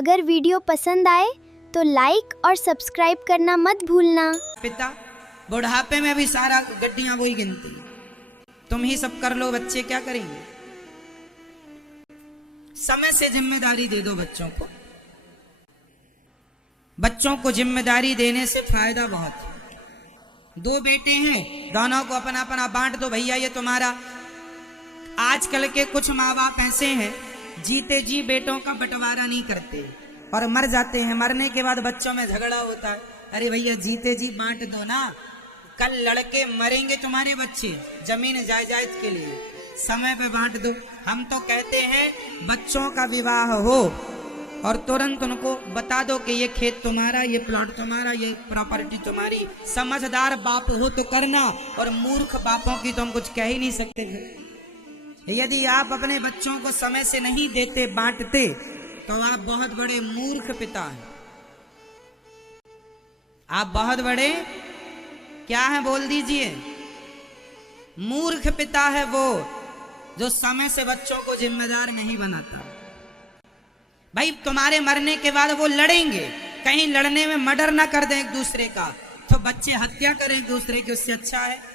अगर वीडियो पसंद आए तो लाइक और सब्सक्राइब करना मत भूलना। पिता बुढ़ापे में भी सारा गड्डियां वही गिनती, तुम ही सब कर लो, बच्चे क्या करेंगे। समय से जिम्मेदारी दे दो बच्चों को। बच्चों को जिम्मेदारी देने से फायदा बहुत है। दो बेटे हैं, दोनों को अपना अपना बांट दो, भैया ये तुम्हारा। आजकल के कुछ माँ बाप ऐसे हैं, जीते जी बेटों का बंटवारा नहीं करते और मर जाते हैं। मरने के बाद बच्चों में झगड़ा होता है, अरे भैया जीते जी बांट दो ना, कल लड़के मरेंगे तुम्हारे बच्चे जमीन जायदाद के लिए, समय पे बांट दो। हम तो कहते हैं बच्चों का विवाह हो और तुरंत उनको बता दो कि ये खेत तुम्हारा, ये प्लॉट तुम्हारा, ये प्रॉपर्टी तुम्हारी। समझदार बाप हो तो करना, और मूर्ख बापों की तो हम कुछ कह ही नहीं सकते। यदि आप अपने बच्चों को समय से नहीं देते, बांटते, तो आप बहुत बड़े मूर्ख पिता हैं। आप बहुत बड़े क्या हैं, बोल दीजिए। मूर्ख पिता है वो जो समय से बच्चों को जिम्मेदार नहीं बनाता। भाई तुम्हारे मरने के बाद वो लड़ेंगे, कहीं लड़ने में मर्डर ना कर दें एक दूसरे का, तो बच्चे हत्या करें एक दूसरे की, उससे अच्छा है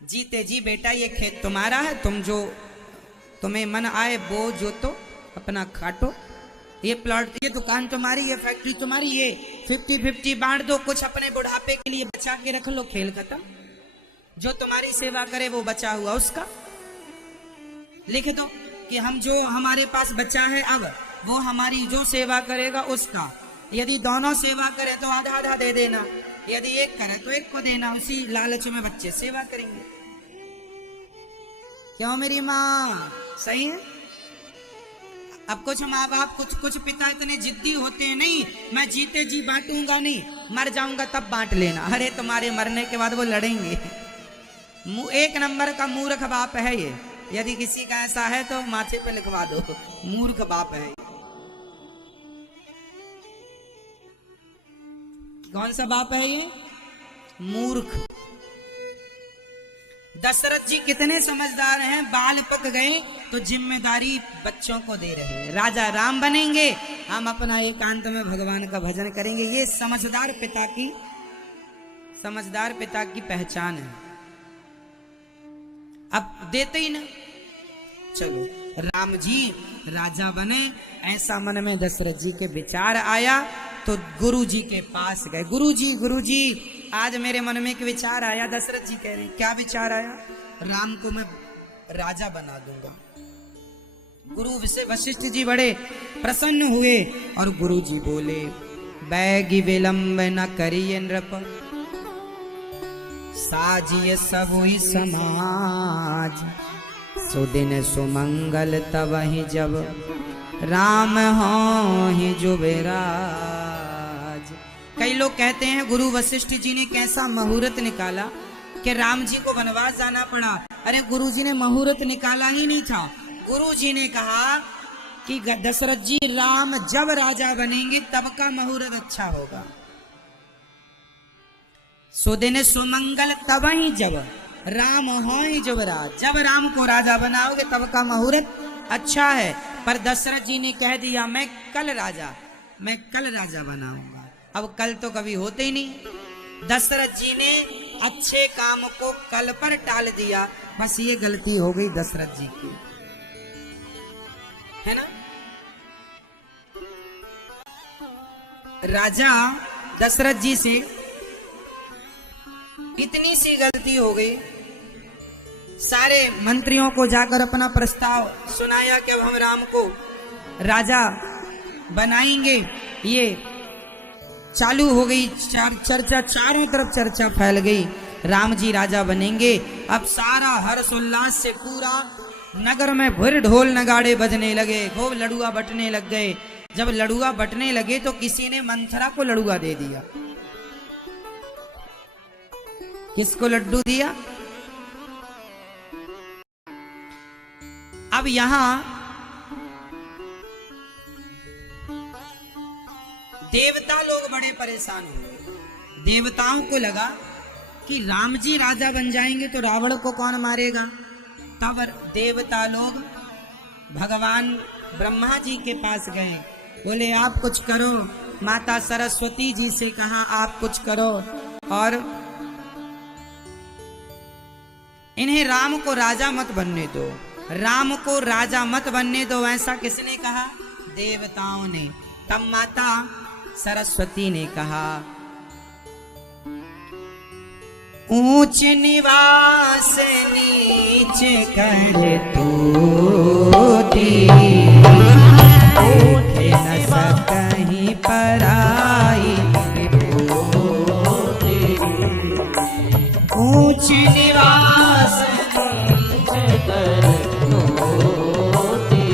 जीते जी बेटा ये खेत तुम्हारा है, तुम जो तुम्हें मन आए वो जो तो अपना खाटो, ये प्लॉट, ये दुकान तुम्हारी, ये फैक्ट्री तुम्हारी, ये 50-50 बांट दो। कुछ अपने बुढ़ापे के लिए बचा के रख लो, खेल खत्म। जो तुम्हारी सेवा करे वो बचा हुआ उसका लिख दो कि हम जो हमारे पास बचा है अब वो हमारी जो सेवा करेगा उसका। यदि दोनों सेवा करें तो आधा आधा दे देना, यदि एक करे तो एक को देना। उसी लालच में बच्चे सेवा करेंगे। क्यों मेरी माँ, सही है। अब कुछ माँ बाप, कुछ पिता इतने जिद्दी होते हैं, नहीं मैं जीते जी बांटूंगा नहीं, मर जाऊंगा तब बांट लेना। अरे तुम्हारे मरने के बाद वो लड़ेंगे। एक नंबर का मूर्ख बाप है ये। यदि किसी का ऐसा है तो माथे पे लिखवा दो, मूर्ख बाप है। कौन सा बाप है ये, मूर्ख। दशरथ जी कितने समझदार हैं, बाल पक गए तो जिम्मेदारी बच्चों को दे रहे हैं। राजा राम बनेंगे, हम अपना एकांत में भगवान का भजन करेंगे। ये समझदार पिता की पहचान है। अब देते ही ना, चलो राम जी राजा बने, ऐसा मन में दशरथ जी के विचार आया तो गुरु जी के पास गए। गुरु जी आज मेरे मन में एक विचार आया। दशरथ जी कह रहे हैं क्या विचार आया, राम को मैं राजा बना दूंगा। गुरु से वशिष्ठ जी बड़े प्रसन्न हुए और गुरु जी बोले, बैगी विलंब न करिए नृप, साजिए सबुई समाज, सुदिन सुमंगल तबहि जब, राम हो ही जुबेराज। कई लोग कहते हैं गुरु वशिष्ठ जी ने कैसा मुहूर्त निकाला कि राम जी को वनवास जाना पड़ा। अरे गुरु जी ने मुहूर्त निकाला ही नहीं था। गुरु जी ने कहा कि दशरथ जी राम जब राजा बनेंगे तब का मुहूर्त अच्छा होगा। सुदिन सुमंगल तबहि जब, राम हो ही जुबराज, जब राम को राजा बनाओगे तब का मुहूर्त अच्छा है। पर दशरथ जी ने कह दिया मैं कल राजा बनाऊंगा। अब कल तो कभी होते ही नहीं। दशरथ जी ने अच्छे काम को कल पर टाल दिया, बस ये गलती हो गई दशरथ जी की, है ना। राजा दशरथ जी से इतनी सी गलती हो गई, सारे मंत्रियों को जाकर अपना प्रस्ताव सुनाया कि अब हम राम को राजा बनाएंगे। ये चालू हो गई चर्चा, चारों तरफ चर्चा फैल गई, राम जी राजा बनेंगे। अब सारा हर्ष उल्लास से पूरा नगर में भुर ढोल नगाड़े बजने लगे, खूब लड़ुआ बटने लग गए। जब लड़ुआ बटने लगे तो किसी ने मंथरा को लड़ुआ दे दिया। किसको लड्डू दिया? अब यहां देवता लोग बड़े परेशान हुए। देवताओं को लगा कि राम जी राजा बन जाएंगे तो रावण को कौन मारेगा। तब देवता लोग भगवान ब्रह्मा जी के पास गए बोले आप कुछ करो। माता सरस्वती जी से कहा आप कुछ करो, और इन्हें राम को राजा मत बनने दो, राम को राजा मत बनने दो। ऐसा किसने कहा? देवताओं ने। तब माता सरस्वती ने कहा, ऊंच निवास नीच कर तूती, देखे न सकहीं पराई विभूति। ऊंच निवास नीच कर तूती,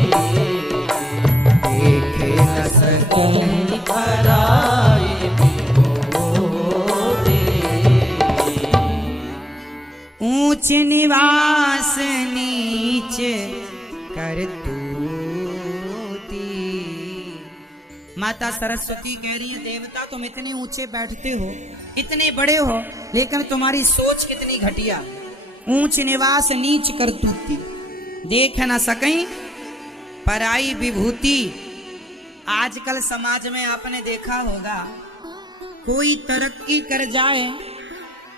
देखे न सकहीं पराई ऊंच निवास नीच कर तूती। माता सरस्वती कह रही है, देवता तुम इतने ऊंचे बैठते हो, इतने बड़े हो, लेकिन तुम्हारी सोच कितनी घटिया। ऊंच निवास नीच कर तूती, देख न सकहीं पराई विभूति। आजकल समाज में आपने देखा होगा, कोई तरक्की कर जाए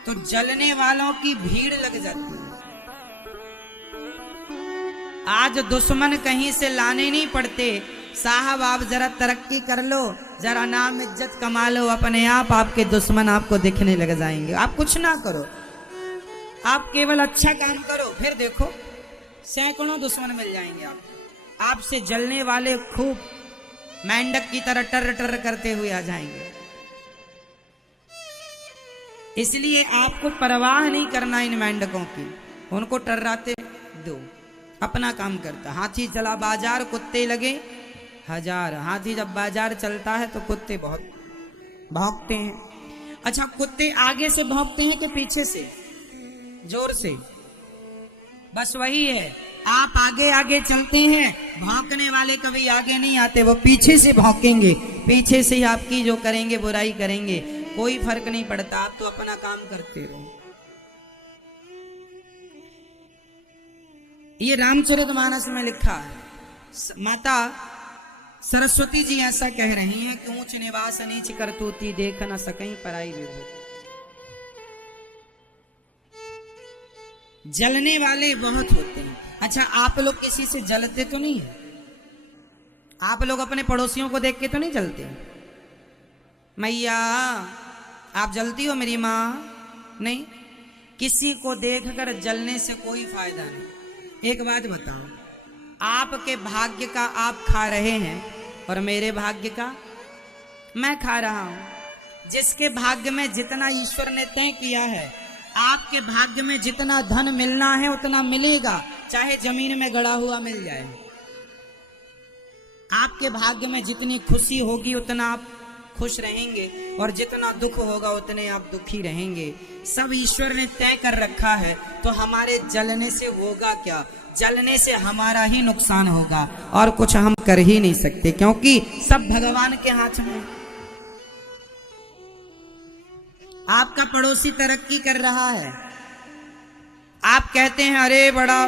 तो जलने वालों की भीड़ लग जाती है। आज दुश्मन कहीं से लाने नहीं पड़ते। साहब आप जरा तरक्की कर लो, जरा नाम इज्जत कमा लो, अपने आप आपके दुश्मन आपको दिखने लग जाएंगे। आप कुछ ना करो, आप केवल अच्छा काम करो, फिर देखो सैकड़ों दुश्मन मिल जाएंगे आपको। आपसे जलने वाले खूब मेंढक की तरह टर टर करते हुए आ जाएंगे। इसलिए आपको परवाह नहीं करना इन मेंढकों की, उनको टर्राते दो, अपना काम करता। हाथी चला बाजार, कुत्ते लगे हजार। हाथी जब बाजार चलता है तो कुत्ते बहुत भौंकते हैं। अच्छा, कुत्ते आगे से भौंकते हैं कि पीछे से? जोर से। बस वही है, आप आगे आगे चलते हैं, भौंकने वाले कभी आगे नहीं आते, वो पीछे से भौंकेंगे, पीछे से ही आपकी जो करेंगे बुराई करेंगे। कोई फर्क नहीं पड़ता, आप तो अपना काम करते रहो। ये रामचरितमानस में लिखा है। माता सरस्वती जी ऐसा कह रही हैं कि ऊंच निवास नीच कर तूती, देख न सकहीं पराई विभूति। जलने वाले बहुत होते हैं। अच्छा, आप लोग किसी से जलते तो नहीं है? आप लोग अपने पड़ोसियों को देख के तो नहीं जलते? मैया आप जलती हो मेरी माँ? नहीं। किसी को देखकर जलने से कोई फायदा नहीं। एक बात बताओ, आपके भाग्य का आप खा रहे हैं और मेरे भाग्य का मैं खा रहा हूं। जिसके भाग्य में जितना ईश्वर ने तय किया है, आपके भाग्य में जितना धन मिलना है उतना मिलेगा, चाहे जमीन में गड़ा हुआ मिल जाए। आपके भाग्य में जितनी खुशी होगी उतना आप खुश रहेंगे, और जितना दुख होगा उतने आप दुखी रहेंगे। सब ईश्वर ने तय कर रखा है, तो हमारे जलने से होगा क्या? जलने से हमारा ही नुकसान होगा, और कुछ हम कर ही नहीं सकते, क्योंकि सब भगवान के हाथ में। आपका पड़ोसी तरक्की कर रहा है, आप कहते हैं अरे बड़ा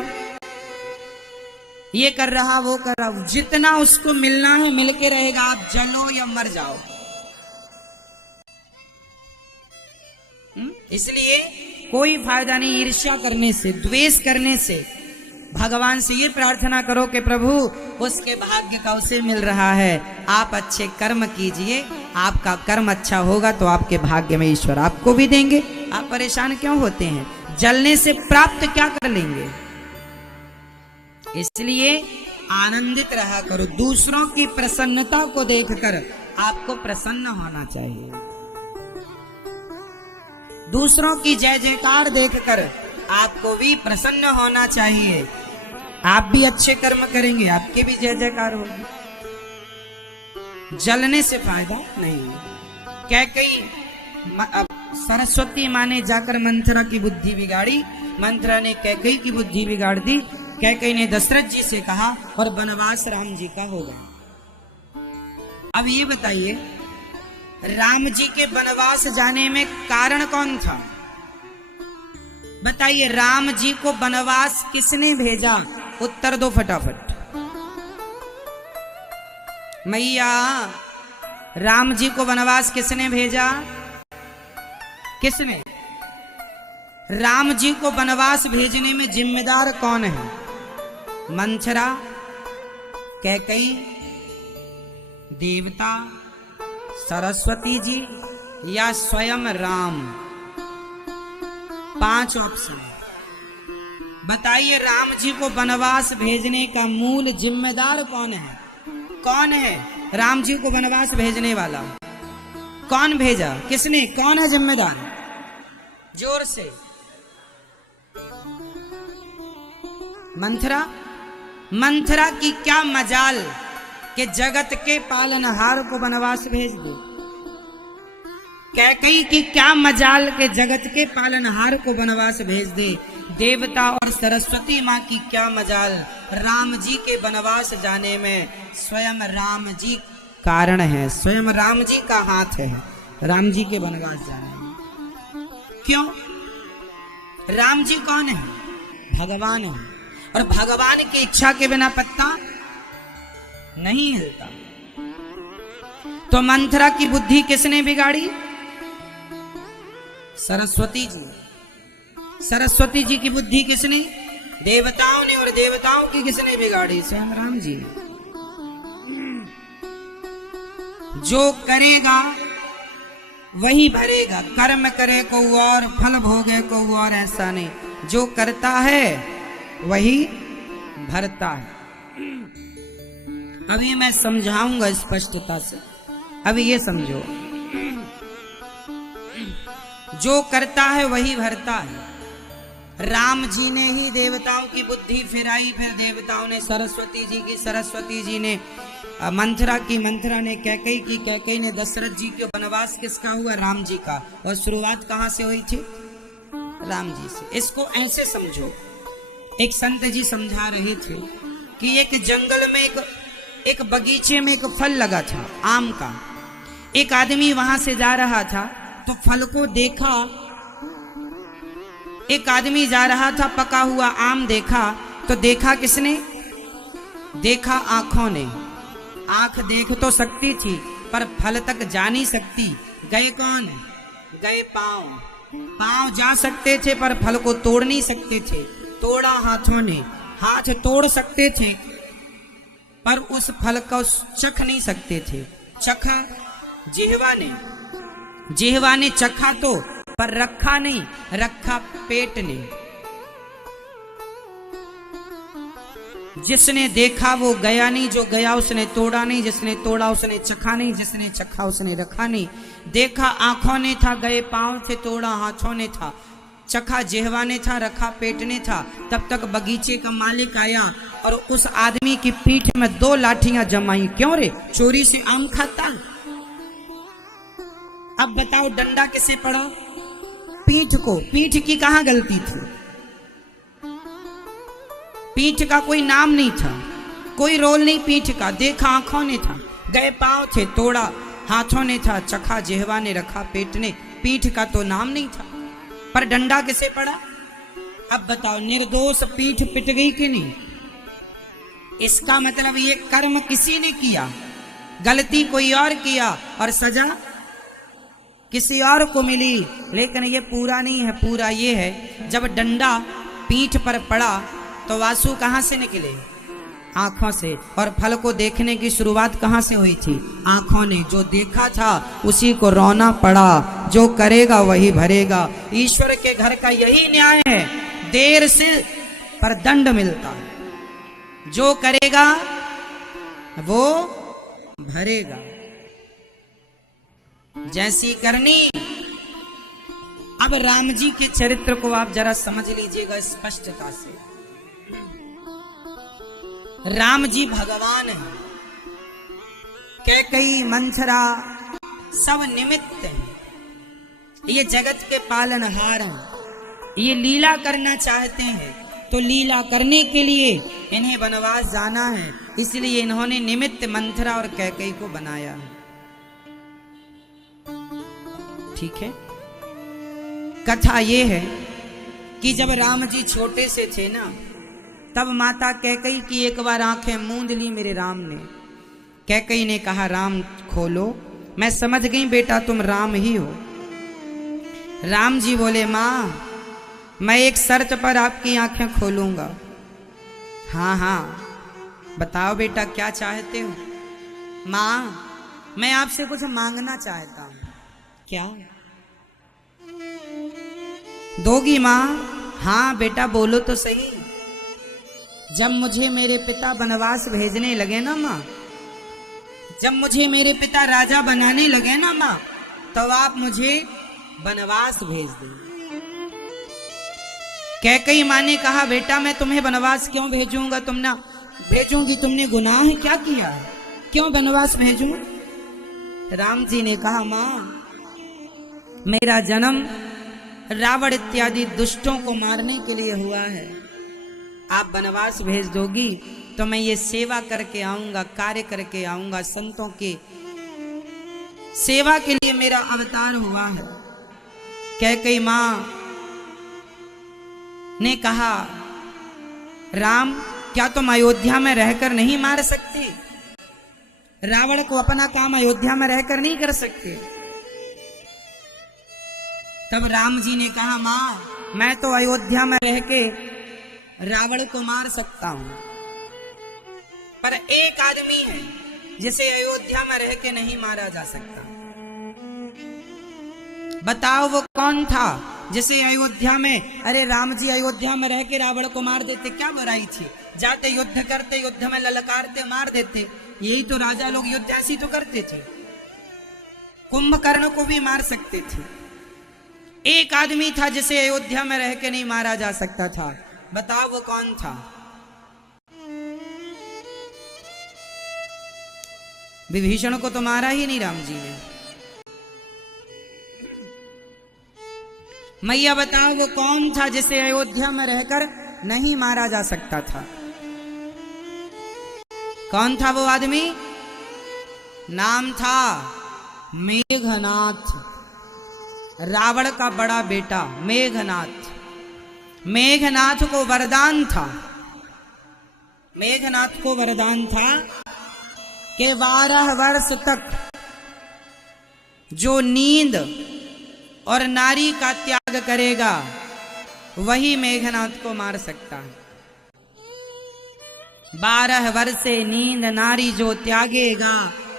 ये कर रहा वो कर रहा, जितना उसको मिलना है मिलके रहेगा, आप जलो या मर जाओ। इसलिए कोई फायदा नहीं ईर्ष्या करने से, द्वेष करने से। भगवान से ये प्रार्थना करो कि प्रभु उसके भाग्य का उसे मिल रहा है, आप अच्छे कर्म कीजिए, आपका कर्म अच्छा होगा तो आपके भाग्य में ईश्वर आपको भी देंगे। आप परेशान क्यों होते हैं? जलने से प्राप्त क्या कर लेंगे? इसलिए आनंदित रहा करो। दूसरों की प्रसन्नता को देखकर आपको प्रसन्न होना चाहिए। दूसरों की जय जयकार देखकर आपको भी प्रसन्न होना चाहिए। आप भी अच्छे कर्म करेंगे, आपके भी जय जयकार होगी। जलने से फायदा नहीं। कैकेयी सरस्वती माँ ने जाकर मंथरा की बुद्धि बिगाड़ी, मंथरा ने कैकेयी की बुद्धि बिगाड़ दी। कैकेयी ने दशरथ जी से कहा और वनवास राम जी का होगा। अब ये बताइए, राम जी के वनवास जाने में कारण कौन था? बताइए, राम जी को वनवास किसने भेजा? उत्तर दो फटाफट। मैया राम जी को वनवास किसने भेजा? किसने? राम जी को वनवास भेजने में जिम्मेदार कौन है? मंथरा, कैकई, देवता, सरस्वती जी या स्वयं राम? 5 ऑप्शन। बताइए राम जी को वनवास भेजने का मूल जिम्मेदार कौन है? कौन है राम जी को वनवास भेजने वाला? कौन भेजा? किसने? कौन है जिम्मेदार? जोर से। मंथरा। मंथरा की क्या मजाल कि जगत के पालनहार को वनवास भेज दे। कैकई की क्या मजाल के जगत के पालनहार को वनवास भेज दे। देवता और सरस्वती माँ की क्या मजाल राम जी के वनवास जाने में स्वयं राम जी कारण है, स्वयं राम जी का हाथ है राम जी के वनवास जाने में। क्यों? राम जी कौन है? भगवान है, और भगवान की इच्छा के बिना पत्ता नहीं हिलता। तो मंथरा की बुद्धि किसने बिगाड़ी? सरस्वती जी। सरस्वती जी की बुद्धि किसने? देवताओं ने। और देवताओं की किसने बिगाड़ी? स्वयं राम जी। जो करेगा वही भरेगा, कर्म करे को और फल भोगे को और, ऐसा नहीं। जो करता है वही भरता है। अभी मैं समझाऊंगा स्पष्टता से, अभी ये समझो। जो करता है वही भरता है। राम जी ने ही देवताओं की बुद्धि फिराई, फिर देवताओं ने सरस्वती जी की, सरस्वती जी ने मंथरा की, मंथरा ने कैकई की, कैकई ने दशरथ जी के। वनवास किसका हुआ? राम जी का। और शुरुआत कहां से हुई थी? राम जी से। इसको ऐसे समझो, एक संत जी समझा रहे थे कि एक जंगल में एक बगीचे में एक फल लगा था, आम का। एक आदमी वहां से जा रहा था तो फल को देखा। एक आदमी जा रहा था, पका हुआ आम देखा तो देखा किसने? देखा आंखों ने। आंख देख तो सकती थी पर फल तक जा नहीं सकती। गए कौन? गए पांव। पांव जा सकते थे पर फल को तोड़ नहीं सकते थे। तोड़ा हाथों ने। हाथ तोड़ सकते थे पर उस फल को चख नहीं सकते थे। चखा जिह्वा ने। जिह्वा ने चखा तो पर रखा नहीं, रखा पेट ने। जिसने देखा वो गया नहीं, जो गया उसने तोड़ा नहीं, जिसने तोड़ा उसने चखा नहीं, जिसने चखा उसने रखा नहीं। देखा आंखों ने था, गए पांव थे, तोड़ा हाथों ने था, चखा जिह्वा ने था, रखा पेट ने था। तब तक बगीचे का मालिक आया और उस आदमी की पीठ में 2 लाठियां जमाई। क्यों रे? चोरी से आम खाता। अब बताओ डंडा किसे पड़ा? पीठ को। पीठ की कहां गलती थी? पीठ का कोई नाम नहीं था, कोई रोल नहीं पीठ का। देखा आंखों ने था, गए पांव थे, तोड़ा हाथों ने था, चखा जिह्वा ने, रखा पेट ने। पीठ का तो नाम नहीं था, पर डंडा किसे पड़ा? अब बताओ निर्दोष पीठ पिट गई कि नहीं? इसका मतलब ये कर्म किसी ने किया, गलती कोई और किया और सजा किसी और को मिली। लेकिन ये पूरा नहीं है। पूरा ये है जब डंडा पीठ पर पड़ा तो आंसू कहां से निकले? आंखों से। और फल को देखने की शुरुआत कहां से हुई थी? आंखों ने। जो देखा था उसी को रोना पड़ा। जो करेगा वही भरेगा। ईश्वर के घर का यही न्याय है, देर से पर दंड मिलता है। जो करेगा वो भरेगा। जैसी करनी। अब राम जी के चरित्र को आप जरा समझ लीजिएगा स्पष्टता से। राम जी भगवान है। कैकई, मंथरा सब निमित्त है। ये जगत के पालनहार हैं। ये लीला करना चाहते हैं तो लीला करने के लिए इन्हें वनवास जाना है, इसलिए इन्होंने निमित्त मंथरा और कैकई को बनाया है। ठीक है। कथा ये है कि जब राम जी छोटे से थे ना, तब माता कैकई की एक बार आंखें मूंद ली मेरे राम ने। कैकेयी ने कहा राम खोलो। मैं समझ गई बेटा तुम राम ही हो। राम जी बोले माँ मैं एक शर्त पर आपकी आंखें खोलूंगा। हाँ हाँ बताओ बेटा क्या चाहते हो। माँ मैं आपसे कुछ मांगना चाहता हूं। क्या दोगी माँ। हाँ बेटा बोलो तो सही। जब मुझे मेरे पिता वनवास भेजने लगे ना माँ, जब मुझे मेरे पिता राजा बनाने लगे ना माँ, तो आप मुझे वनवास भेज दें। कैकेयी माँ ने कहा बेटा मैं तुम्हें वनवास क्यों भेजूंगा, भेजूंगी तुमने गुनाह क्या किया है, क्यों वनवास भेजूं। राम जी ने कहा माँ मेरा जन्म रावण इत्यादि दुष्टों को मारने के लिए हुआ है। आप वनवास भेज दोगी तो मैं ये सेवा करके आऊंगा, कार्य करके आऊंगा। संतों की सेवा के लिए मेरा अवतार हुआ है। कैकेयी मां ने कहा राम क्या तुम अयोध्या में रहकर नहीं मार सकते, रावण को अपना काम अयोध्या में रहकर नहीं कर सकते। तब राम जी ने कहा मां मैं तो अयोध्या में रह के रावण को मार सकता हूं, पर एक आदमी है जिसे अयोध्या में रह के नहीं मारा जा सकता। बताओ वो कौन था जिसे अयोध्या में, अरे राम जी अयोध्या में रह के रावण को मार देते, क्या बुराई थी। जाते युद्ध करते, युद्ध में ललकारते मार देते, यही तो राजा लोग युद्ध ऐसी तो करते थे। कुंभकर्ण को भी मार सकते थे। एक आदमी था जिसे अयोध्या में रह के नहीं मारा जा सकता था। बताओ वो कौन था। विभीषण को तो मारा ही नहीं राम जी ने। मैया बताओ वो कौन था जिसे अयोध्या में रहकर नहीं मारा जा सकता था। कौन था वो आदमी। नाम था मेघनाथ, रावण का बड़ा बेटा मेघनाथ। मेघनाथ को वरदान था, मेघनाथ को वरदान था कि 12 वर्ष तक जो नींद और नारी का त्याग करेगा वही मेघनाथ को मार सकता है। 12 वर्ष से नींद नारी जो त्यागेगा,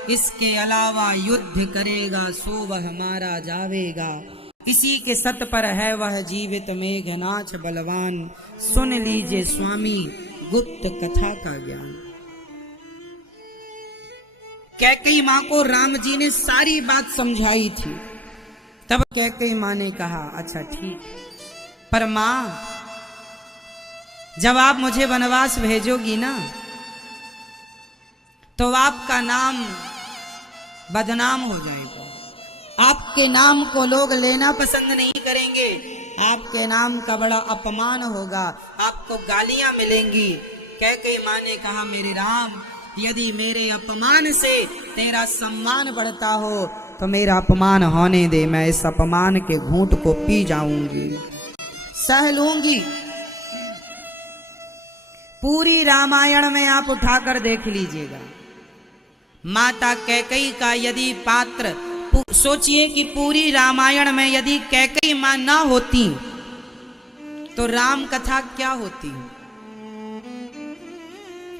इसके अलावा युद्ध करेगा सो वह मारा जावेगा। इसी के सत पर है वह जीवित मेघनाथ बलवान, सुन लीजिए स्वामी गुप्त कथा का ज्ञान। कैकेयी मां को राम जी ने सारी बात समझाई थी। तब कैकेयी मां ने कहा अच्छा ठीक, पर मां जब आप मुझे वनवास भेजोगी ना तो आपका नाम बदनाम हो जाएगा, आपके नाम को लोग लेना पसंद नहीं करेंगे, आपके नाम का बड़ा अपमान होगा, आपको गालियां मिलेंगी। कैकेयी मां ने कहा मेरे राम यदि मेरे अपमान से तेरा सम्मान बढ़ता हो तो मेरा अपमान होने दे, मैं इस अपमान के घूंट को पी जाऊंगी, सह लूंगी। पूरी रामायण में आप उठाकर देख लीजिएगा, माता कैकेयी का यदि पात्र, सोचिए कि पूरी रामायण में यदि कैकेयी मां ना होती तो राम कथा क्या होती।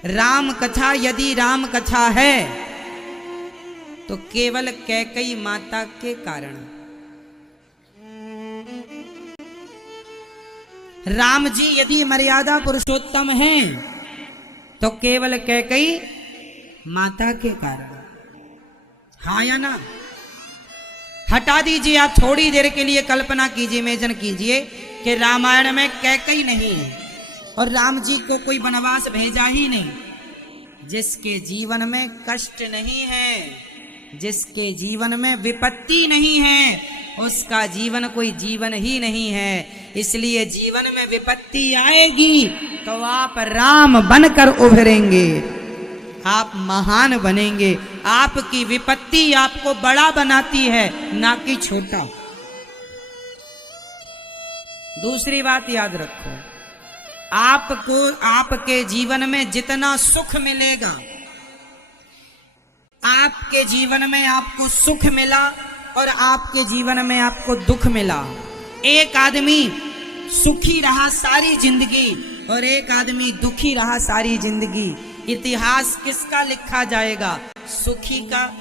राम कथा यदि राम कथा है तो केवल कैकेयी माता के कारण। राम जी यदि मर्यादा पुरुषोत्तम हैं तो केवल कैकेयी माता के कारण। हाँ या ना। हटा दीजिए, आप थोड़ी देर के लिए कल्पना कीजिए, इमेजिन कीजिए कि रामायण में कैकेयी नहीं है और राम जी को कोई वनवास भेजा ही नहीं। जिसके जीवन में कष्ट नहीं है, जिसके जीवन में विपत्ति नहीं है, उसका जीवन कोई जीवन ही नहीं है। इसलिए जीवन में विपत्ति आएगी तो आप राम बनकर उभरेंगे, आप महान बनेंगे। आपकी विपत्ति आपको बड़ा बनाती है, ना कि छोटा। दूसरी बात याद रखो, आपको आपके जीवन में जितना सुख मिलेगा, आपके जीवन में आपको सुख मिला और आपके जीवन में आपको दुख मिला। एक आदमी सुखी रहा सारी जिंदगी और एक आदमी दुखी रहा सारी जिंदगी। इतिहास किसका लिखा जाएगा, सुखी का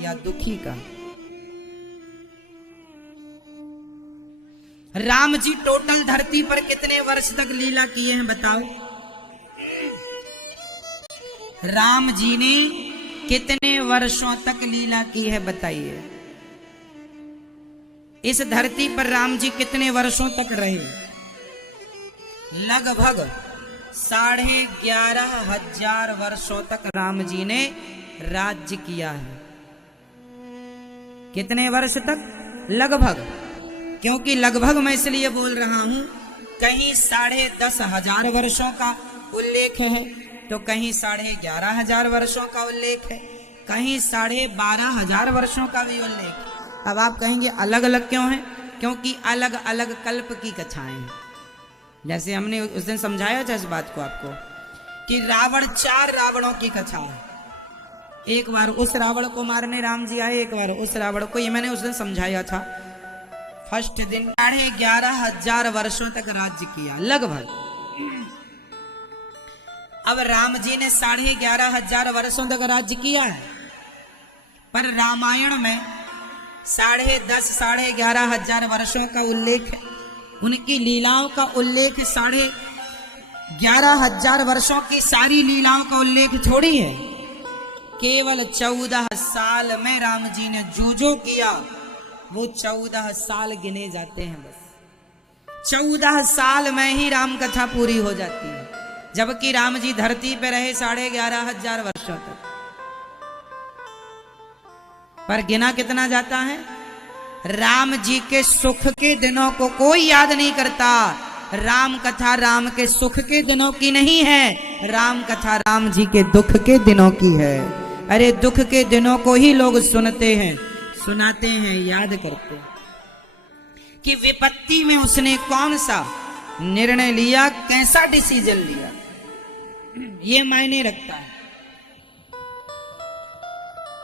या दुखी का? राम जी टोटल धरती पर कितने वर्ष तक लीला किए हैं बताओ? राम जी ने कितने वर्षों तक लीला की है बताइए? इस धरती पर राम जी कितने वर्षों तक रहे? लगभग 11,500 वर्षों तक राम जी ने राज्य किया है। कितने वर्ष तक? लगभग। क्योंकि लगभग मैं इसलिए बोल रहा हूं, कहीं 10,500 वर्षों का उल्लेख है तो कहीं 11,500 वर्षों का उल्लेख है, कहीं 12,500 वर्षों का भी उल्लेख। अब आप कहेंगे अलग अलग क्यों है? क्योंकि अलग अलग कल्प की कथाएं हैं। जैसे हमने उस दिन समझाया था इस बात को आपको कि रावण 4 रावणों की कथा है। एक बार उस रावण को मारने राम जी आए, एक बार उस रावण को, ये मैंने उस दिन समझाया था। फर्स्ट दिन 11,500 वर्षों तक राज्य किया लगभग। अब राम जी ने 11,500 वर्षों तक राज्य किया है, पर रामायण में 10,500 11,500 वर्षों का उल्लेख है। उनकी लीलाओं का उल्लेख 11,500 वर्षों की सारी लीलाओं का उल्लेख थोड़ी है। केवल 14 साल में राम जी ने जो किया वो 14 साल गिने जाते हैं। बस 14 साल में ही राम कथा पूरी हो जाती है, जबकि राम जी धरती पे रहे 11,500 वर्षों तक। पर गिना कितना जाता है? राम जी के सुख के दिनों को कोई याद नहीं करता। राम कथा राम के सुख के दिनों की नहीं है, राम कथा राम जी के दुख के दिनों की है। अरे दुख के दिनों को ही लोग सुनते हैं, सुनाते हैं, याद करते हैं कि विपत्ति में उसने कौन सा निर्णय लिया, कैसा डिसीजन लिया, ये मायने रखता है।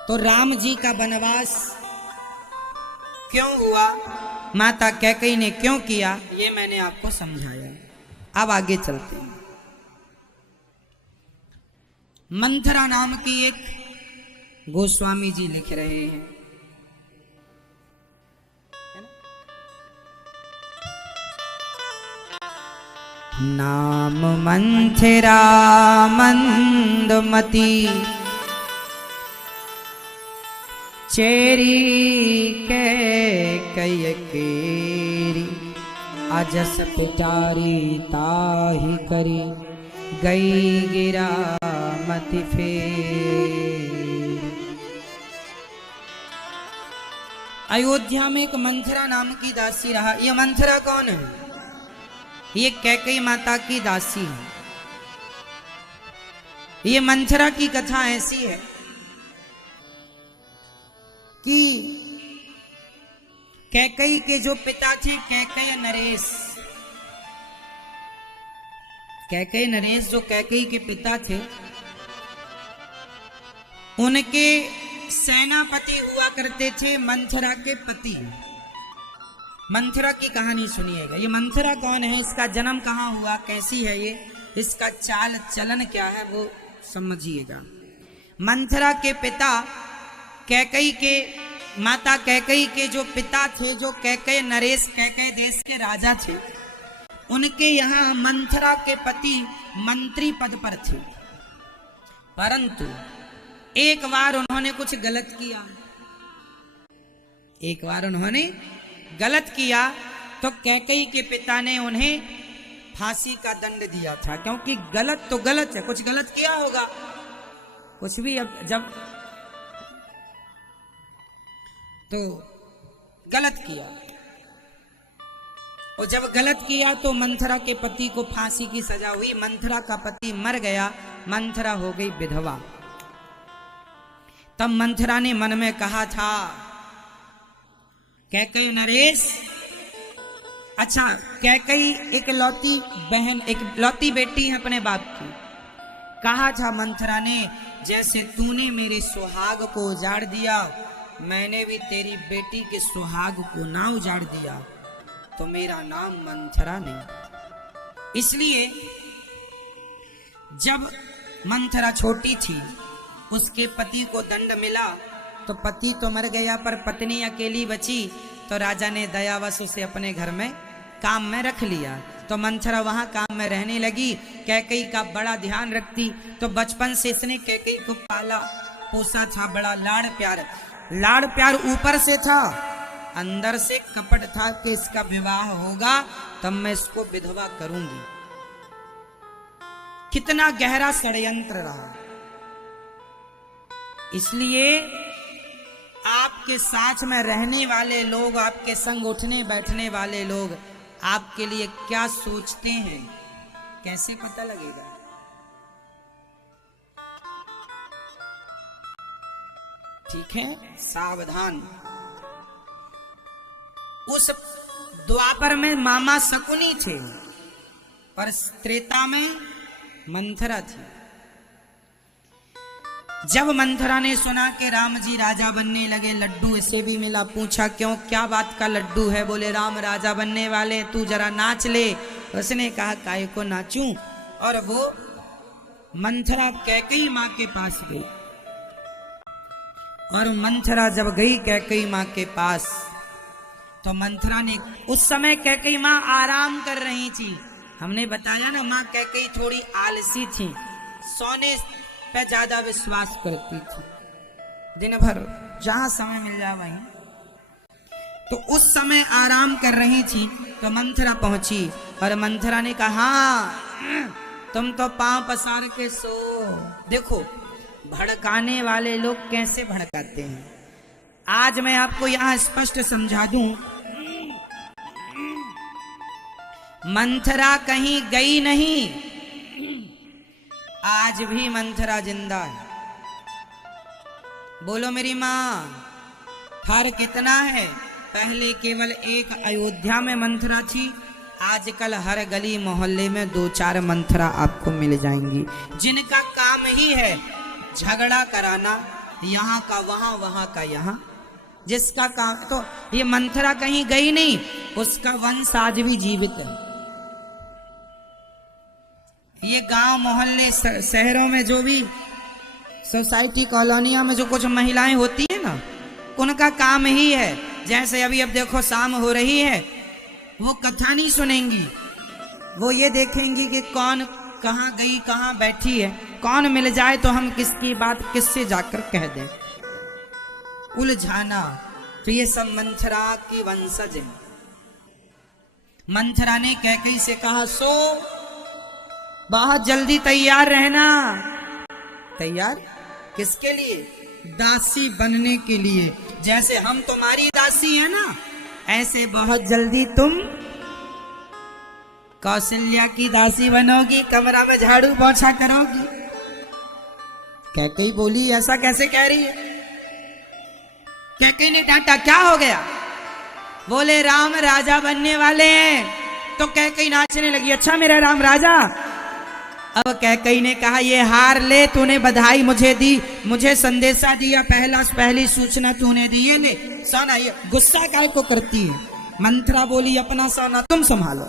तो राम जी का वनवास क्यों हुआ, माता कैकेयी ने क्यों किया, ये मैंने आपको समझाया। अब आगे चलते हैं। मंथरा नाम की एक गोस्वामी जी लिख रहे हैं, नाम मंथरा मंदमती चेरी कैकेयी केरी, अजस पिटारी ताहि करी, गई गिरा मति फेर। अयोध्या में एक मंथरा नाम की दासी रहा। ये मंथरा कौन है? ये कैकेयी माता की दासी है। ये मंथरा की कथा ऐसी है कि कैकेयी के जो पिता थे कैकेयी नरेश, कैकेयी नरेश जो कैकेयी के पिता थे, उनके सेनापति हुआ करते थे मंथरा के पति। मंथरा की कहानी सुनिएगा। ये मंथरा कौन है, इसका जन्म कहाँ हुआ, कैसी है ये, इसका चाल चलन क्या है, वो समझिएगा। मंथरा के पिता कैकेयी के, माता कैकेयी के जो पिता थे, जो कैकेयी नरेश कैकेयी देश के राजा थे, उनके यहाँ मंथरा के पति मंत्री पद पर थे। परंतु एक बार उन्होंने कुछ गलत किया, एक बार उन्होंने गलत किया तो कैकेयी के पिता ने उन्हें फांसी का दंड दिया था। क्योंकि गलत तो गलत है, कुछ गलत किया होगा, कुछ भी। अब जब तो गलत किया, और जब गलत किया तो मंथरा के पति को फांसी की सजा हुई। मंथरा का पति मर गया, मंथरा हो गई विधवा। तब मंथरा ने मन में कहा था, कैकेयी नरेश, अच्छा कैकेयी एक लौती बहन, एक लौती बेटी है अपने बाप की, कहा था मंथरा ने, जैसे तूने मेरे सुहाग को उजाड़ दिया, मैंने भी तेरी बेटी के सुहाग को ना उजाड़ दिया, तो मेरा नाम मंथरा नहीं। इसलिए जब मंथरा छोटी थी, उसके पति को दंड मिला, तो पति तो मर गया पर पत्नी अकेली बची, तो राजा ने दयावश उसे अपने घर में काम में रख लिया। तो मंथरा वहां काम में रहने लगी। कैकेयी का बड़ा ध्यान रखती, तो बचपन से इसने कैकेयी को पाला पोसा था, बड़ा लाड़ प्यार ऊपर से था, अंदर से कपट था कि इसका विवाह होगा तब मैं इसको विधवा करूंगी। कितना गहरा षड्यंत्र रहा। इसलिए आपके साथ में रहने वाले लोग, आपके संग उठने बैठने वाले लोग आपके लिए क्या सोचते हैं, कैसे पता लगेगा? ठीक है, सावधान। उस द्वापर में मामा शकुनी थे, पर त्रेता में मंथरा थी। जब मंथरा ने सुना कि राम जी राजा बनने लगे, लड्डू इसे भी मिला, पूछा क्यों, क्या बात का लड्डू है? बोले राम राजा बनने वाले, तू जरा नाच ले। उसने कहा काहे को नाचूं? और वो मंथरा कैकेयी माँ के पास गई। और मंथरा जब गई कैकेयी माँ के पास, तो मंथरा ने, उस समय कैकेयी माँ आराम कर रही थी। हमने बताया ना, माँ कैकेयी थोड़ी आलसी थी, सोने पे ज्यादा विश्वास करती थी, दिन भर जहां समय मिल जाए वहीं। तो उस समय आराम कर रही थी, तो मंथरा पहुंची और मंथरा ने कहा तुम तो पांव पसार के सो। देखो भड़काने वाले लोग कैसे भड़काते हैं, आज मैं आपको यहां स्पष्ट समझा दूं। मंथरा कहीं गई नहीं, आज भी मंथरा जिंदा है। बोलो मेरी माँ, फर्क कितना है? पहले केवल एक अयोध्या में मंथरा थी, आजकल हर गली मोहल्ले में 2-4 मंथरा आपको मिल जाएंगी, जिनका काम ही है झगड़ा कराना, यहाँ का वहां, वहां का यहाँ, जिसका काम। तो ये मंथरा कहीं गई नहीं, उसका वंश आज भी जीवित है। ये गांव मोहल्ले शहरों में जो भी सोसाइटी कॉलोनिया में जो कुछ महिलाएं होती है ना, उनका काम ही है। जैसे अभी अब देखो शाम हो रही है, वो कथा नहीं सुनेंगी, वो ये देखेंगी कि कौन कहाँ गई, कहाँ बैठी है, कौन मिल जाए तो हम किसकी बात किससे जाकर कह दें, उलझाना। तो ये सब मंथरा की वंशज है। मंथरा ने कैकेयी से कहा सो बहुत जल्दी तैयार रहना। तैयार किसके लिए? दासी बनने के लिए। जैसे हम तुम्हारी दासी है ना, ऐसे बहुत जल्दी तुम कौशल्या की दासी बनोगी, कमरा में झाड़ू पोछा करोगी। कैकेयी बोली ऐसा कैसे कह रही है? कैकेयी ने डांटा, क्या हो गया? बोले राम राजा बनने वाले हैं। तो कैकेयी नाचने लगी, अच्छा मेरा राम राजा। अब कैकेयी ने कहा ये हार ले, तूने बधाई मुझे दी, मुझे संदेशा दिया, पहली सूचना तूने दी, ये ले सोना। ये गुस्सा काय को करती है? मंथरा बोली अपना सोना तुम संभालो।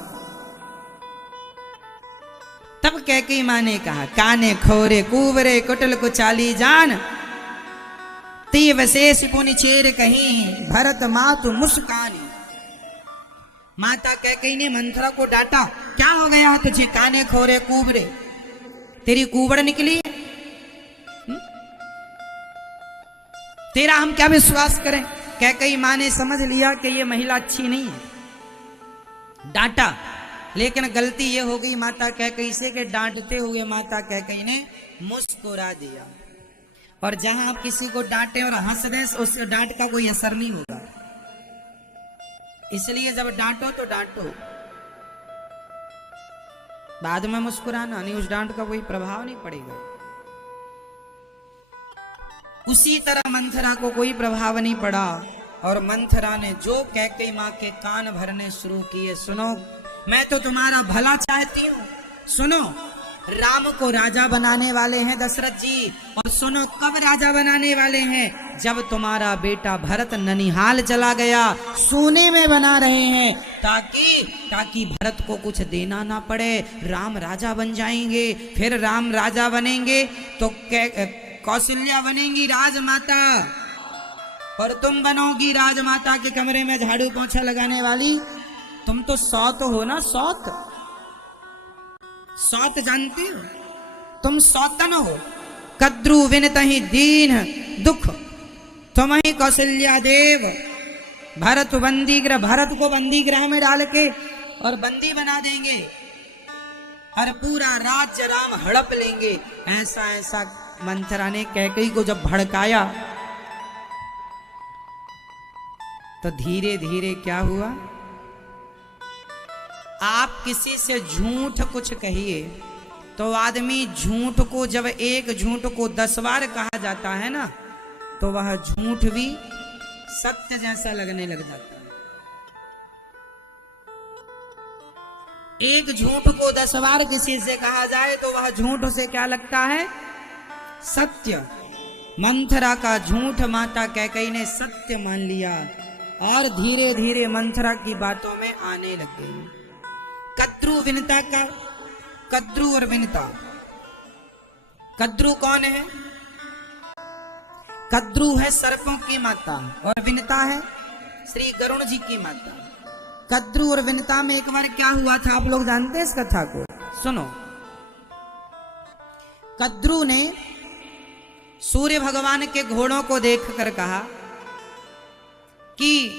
तब कैकेयी माँ ने कहा काने खोरे कुवरे कुटल कुचाली जान, ती विशेष पुनि चेर कहीं भरत मातु मुस्कानी। माता कैकेयी ने मंथरा को डांटा, क्या हो गया तुझे? काने खोरे कुवरे, तेरी कुबड़ निकली है? तेरा हम क्या विश्वास करें? कैकेयी माँ ने समझ लिया कि ये महिला अच्छी नहीं है, डांटा। लेकिन गलती ये हो गई माता कैकेयी से कि डांटते हुए माता कैकेयी ने मुस्कुरा दिया। और जहां आप किसी को डांटे और हंस दें, उस डांट का कोई असर नहीं होगा। इसलिए जब डांटो तो डांटो, बाद में मुस्कुराना नहीं, उस डांट का कोई प्रभाव नहीं पड़ेगा। उसी तरह मंथरा को कोई प्रभाव नहीं पड़ा और मंथरा ने जो कैकेयी माँ के कान भरने शुरू किए, सुनो मैं तो तुम्हारा भला चाहती हूँ, सुनो राम को राजा बनाने वाले हैं दशरथ जी। और सुनो कब राजा बनाने वाले हैं, जब तुम्हारा बेटा भरत ननिहाल चला गया, सोने में बना रहे हैं, ताकि भरत को कुछ देना ना पड़े, राम राजा बन जाएंगे। फिर राम राजा बनेंगे तो कौशल्या बनेंगी राजमाता, और तुम बनोगी राजमाता के कमरे में झाड़ू पोंछा लगाने वाली। तुम तो सौत हो ना, सौत जानती हो, तुम सौतन हो। कद्रु विनतहि दीन दुख तुम्हि कौशल्या देव। भरत बंदीगृह, भरत को बंदीगृह में डाल के और बंदी बना देंगे, और पूरा राज्य राम हड़प लेंगे। ऐसा मंथरा ने कैकेयी को जब भड़काया तो धीरे धीरे क्या हुआ, आप किसी से झूठ कुछ कहिए तो आदमी झूठ को, जब एक झूठ को 10 बार कहा जाता है ना, तो वह झूठ भी सत्य जैसा लगने लग जाता है। एक झूठ को 10 बार किसी से कहा जाए तो वह झूठ से क्या लगता है, सत्य। मंथरा का झूठ माता कैकेयी ने सत्य मान लिया, और धीरे धीरे मंथरा की बातों में आने लग गई। कद्रु विनता का, कद्रु और विनता, कद्रु कौन है, कद्रु है सर्पों की माता, और विनता है श्री गरुण जी की माता। कद्रु और विनता में एक बार क्या हुआ था, आप लोग जानते हैं इस कथा को, सुनो। कद्रु ने सूर्य भगवान के घोड़ों को देखकर कहा कि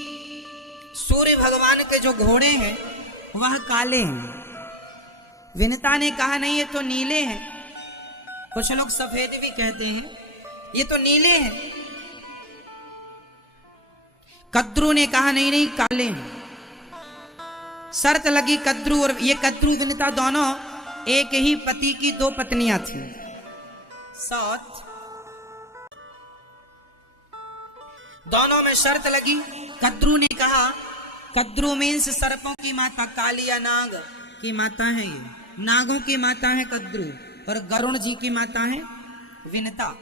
सूर्य भगवान के जो घोड़े हैं वह काले हैं। विनता ने कहा नहीं, ये तो नीले हैं। कुछ लोग सफेद भी कहते हैं, ये तो नीले हैं। कद्रु ने कहा नहीं नहीं, काले हैं। शर्त लगी कद्रु और ये कद्रु विनता दोनों एक ही पति की 2 पत्नियां थी। सौत दोनों में शर्त लगी। कद्रु ने कहा, कद्रु मीन्स सर्पों की माता, कालिया नाग की माता है, ये नागों की माता है कद्रु, और गरुण जी की माता है विनता।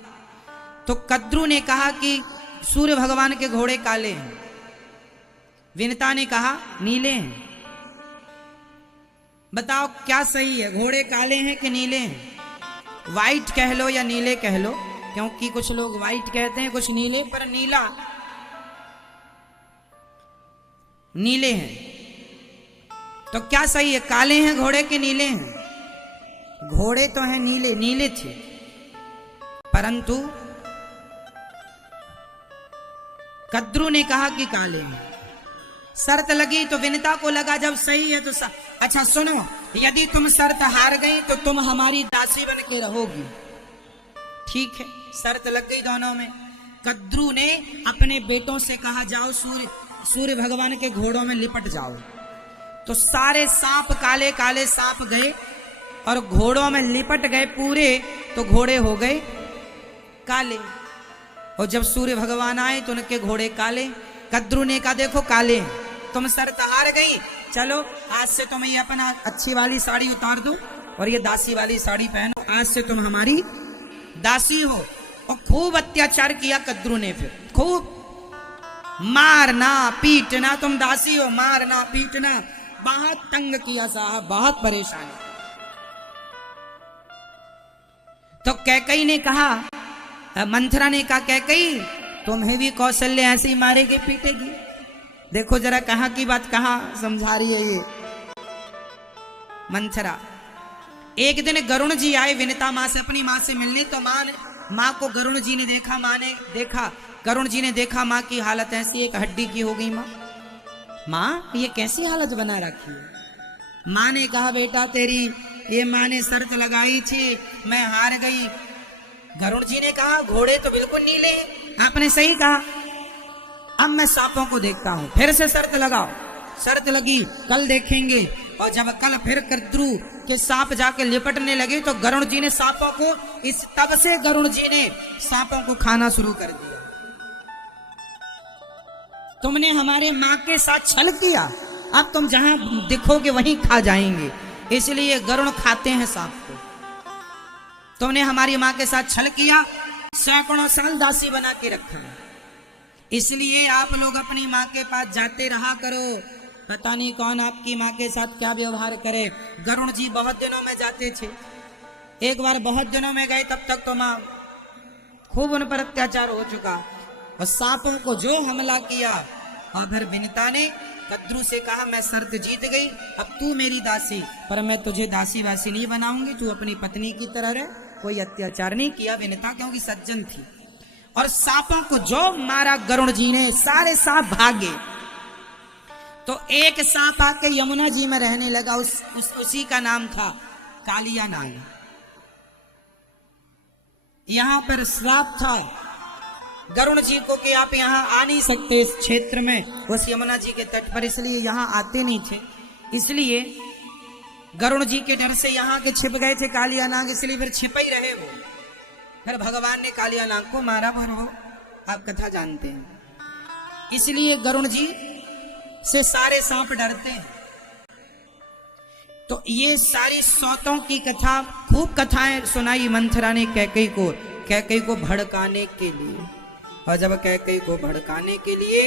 तो कद्रु ने कहा कि सूर्य भगवान के घोड़े काले हैं, विनता ने कहा नीले हैं। बताओ क्या सही है, घोड़े काले हैं कि नीले हैं? वाइट कह लो या नीले कह लो, क्योंकि कुछ लोग वाइट कहते हैं, कुछ नीले, पर नीले हैं। तो क्या सही है, काले हैं घोड़े के नीले हैं? घोड़े तो हैं नीले, नीले थे, परंतु कद्रु ने कहा कि काले हैं। शर्त लगी तो विनता को लगा जब सही है तो अच्छा सुनो, यदि तुम शर्त हार गई तो तुम हमारी दासी बन के रहोगी। ठीक है, शर्त लग गई दोनों में। कद्रु ने अपने बेटों से कहा जाओ सूर्य भगवान के घोड़ों में लिपट जाओ। तो सारे सांप, काले काले सांप गए और घोड़ों में लिपट गए पूरे, तो घोड़े हो गए काले। और जब सूर्य भगवान आए तो उनके घोड़े काले। कद्रु ने कहा देखो काले हैं, तुम शर्त हार गई, चलो आज से तुम ये अपना अच्छी वाली साड़ी उतार दो और ये दासी वाली साड़ी पहनो, आज से तुम हमारी दासी हो। और खूब अत्याचार किया कद्रु ने, फिर खूब मारना पीटना, तुम दासी हो, मारना पीटना, बहुत तंग किया साहब, बहुत परेशानी। तो कैकेयी ने कहा, मंथरा ने कहा कैकेयी तुम्हें भी कौशल्या ऐसे ही मारेगी पीटेगी। देखो जरा कहाँ की बात कहाँ समझा रही है ये मंथरा। एक दिन गरुण जी आए विनता माँ से, अपनी माँ से मिलने। तो माँ को गरुण जी ने देखा, माँ ने देखा, गरुण जी ने देखा माँ की हालत ऐसी, एक हड्डी की हो गई। माँ ये कैसी हालत बना रखी है? माँ ने कहा बेटा तेरी ये माँ ने शर्त लगाई थी, मैं हार गई। गरुण जी ने कहा घोड़े तो बिल्कुल नीले हैं, आपने सही कहा, अब मैं सांपों को देखता हूं, फिर से शर्त लगाओ। शर्त लगी, कल देखेंगे। और जब कल फिर कद्रु के सांप जाके लिपटने लगे तो गरुण जी ने सांपों को, तब से गरुण जी ने सांपों को खाना शुरू कर दिया। तुमने हमारे माँ के साथ छल किया, अब तुम जहां दिखोगे वहीं खा जाएंगे, इसलिए गरुण खाते हैं सांप को। तुमने हमारी माँ के साथ छल किया, सैकड़ों साल दासी बना के रखा। इसलिए आप लोग अपनी माँ के पास जाते रहा करो, पता नहीं कौन आपकी माँ के साथ क्या व्यवहार करे। गरुण जी बहुत दिनों में जाते थे, एक बार बहुत दिनों में गए, तब तक तो माँ खूब उन पर अत्याचार हो चुका और सांपों को जो हमला किया। और फिर विनीता ने कद्रू से कहा, मैं शर्त जीत गई, अब तू मेरी दासी, पर मैं तुझे दासी वासी नहीं बनाऊंगी, तू अपनी पत्नी की तरह रह। कोई अत्याचार नहीं किया विनीता, क्योंकि सज्जन थी। और सांपों को जो मारा गरुण जी ने, सारे सांप भागे। तो एक सांप आके यमुना जी में रहने लगा, उसी का नाम था कालिया नाग। यहां पर श्राप था गरुण जी को कि आप यहाँ आ नहीं सकते इस क्षेत्र में, उस यमुना जी के तट पर, इसलिए यहाँ आते नहीं थे। इसलिए गरुण जी के डर से यहाँ के छिप गए थे कालिया नाग, इसलिए फिर छिप ही रहे वो। फिर भगवान ने कालिया नाग को मारा, फिर वो आप कथा जानते हैं। इसलिए गरुण जी से सारे सांप डरते हैं। तो ये सारी सौतों की कथा, खूब कथाएं सुनाई मंथरा ने कैकेयी को भड़काने के लिए। और जब कैकेयी को भड़काने के लिए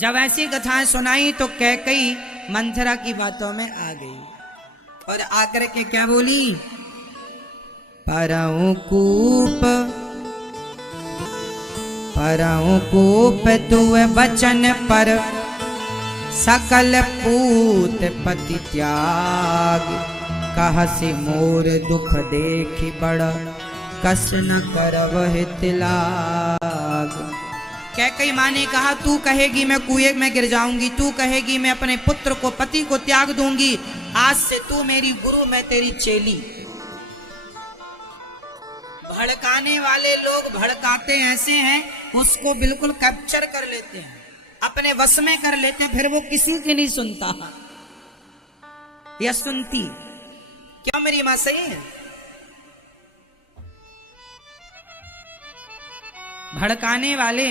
जब ऐसी कथाएं सुनाई तो कैकेयी मंथरा की बातों में आ गई और आकर के क्या बोली, परऊ कूप तुए वचन पर, सकल पूत पति त्याग, कहसी मोर दुख देखी बड़, कस न करव हितलाग। कैकेयी माँ ने कहा, तू कहेगी मैं कुएं में गिर जाऊंगी, तू कहेगी मैं अपने पुत्र को, पति को त्याग दूंगी, आज से तू मेरी गुरु, मैं तेरी चेली। भड़काने वाले लोग भड़काते ऐसे हैं, उसको बिल्कुल कैप्चर कर लेते हैं, अपने वश में कर लेते हैं, फिर वो किसी की नहीं सुनता या सुनती। क्या मेरी मां सही है? भड़काने वाले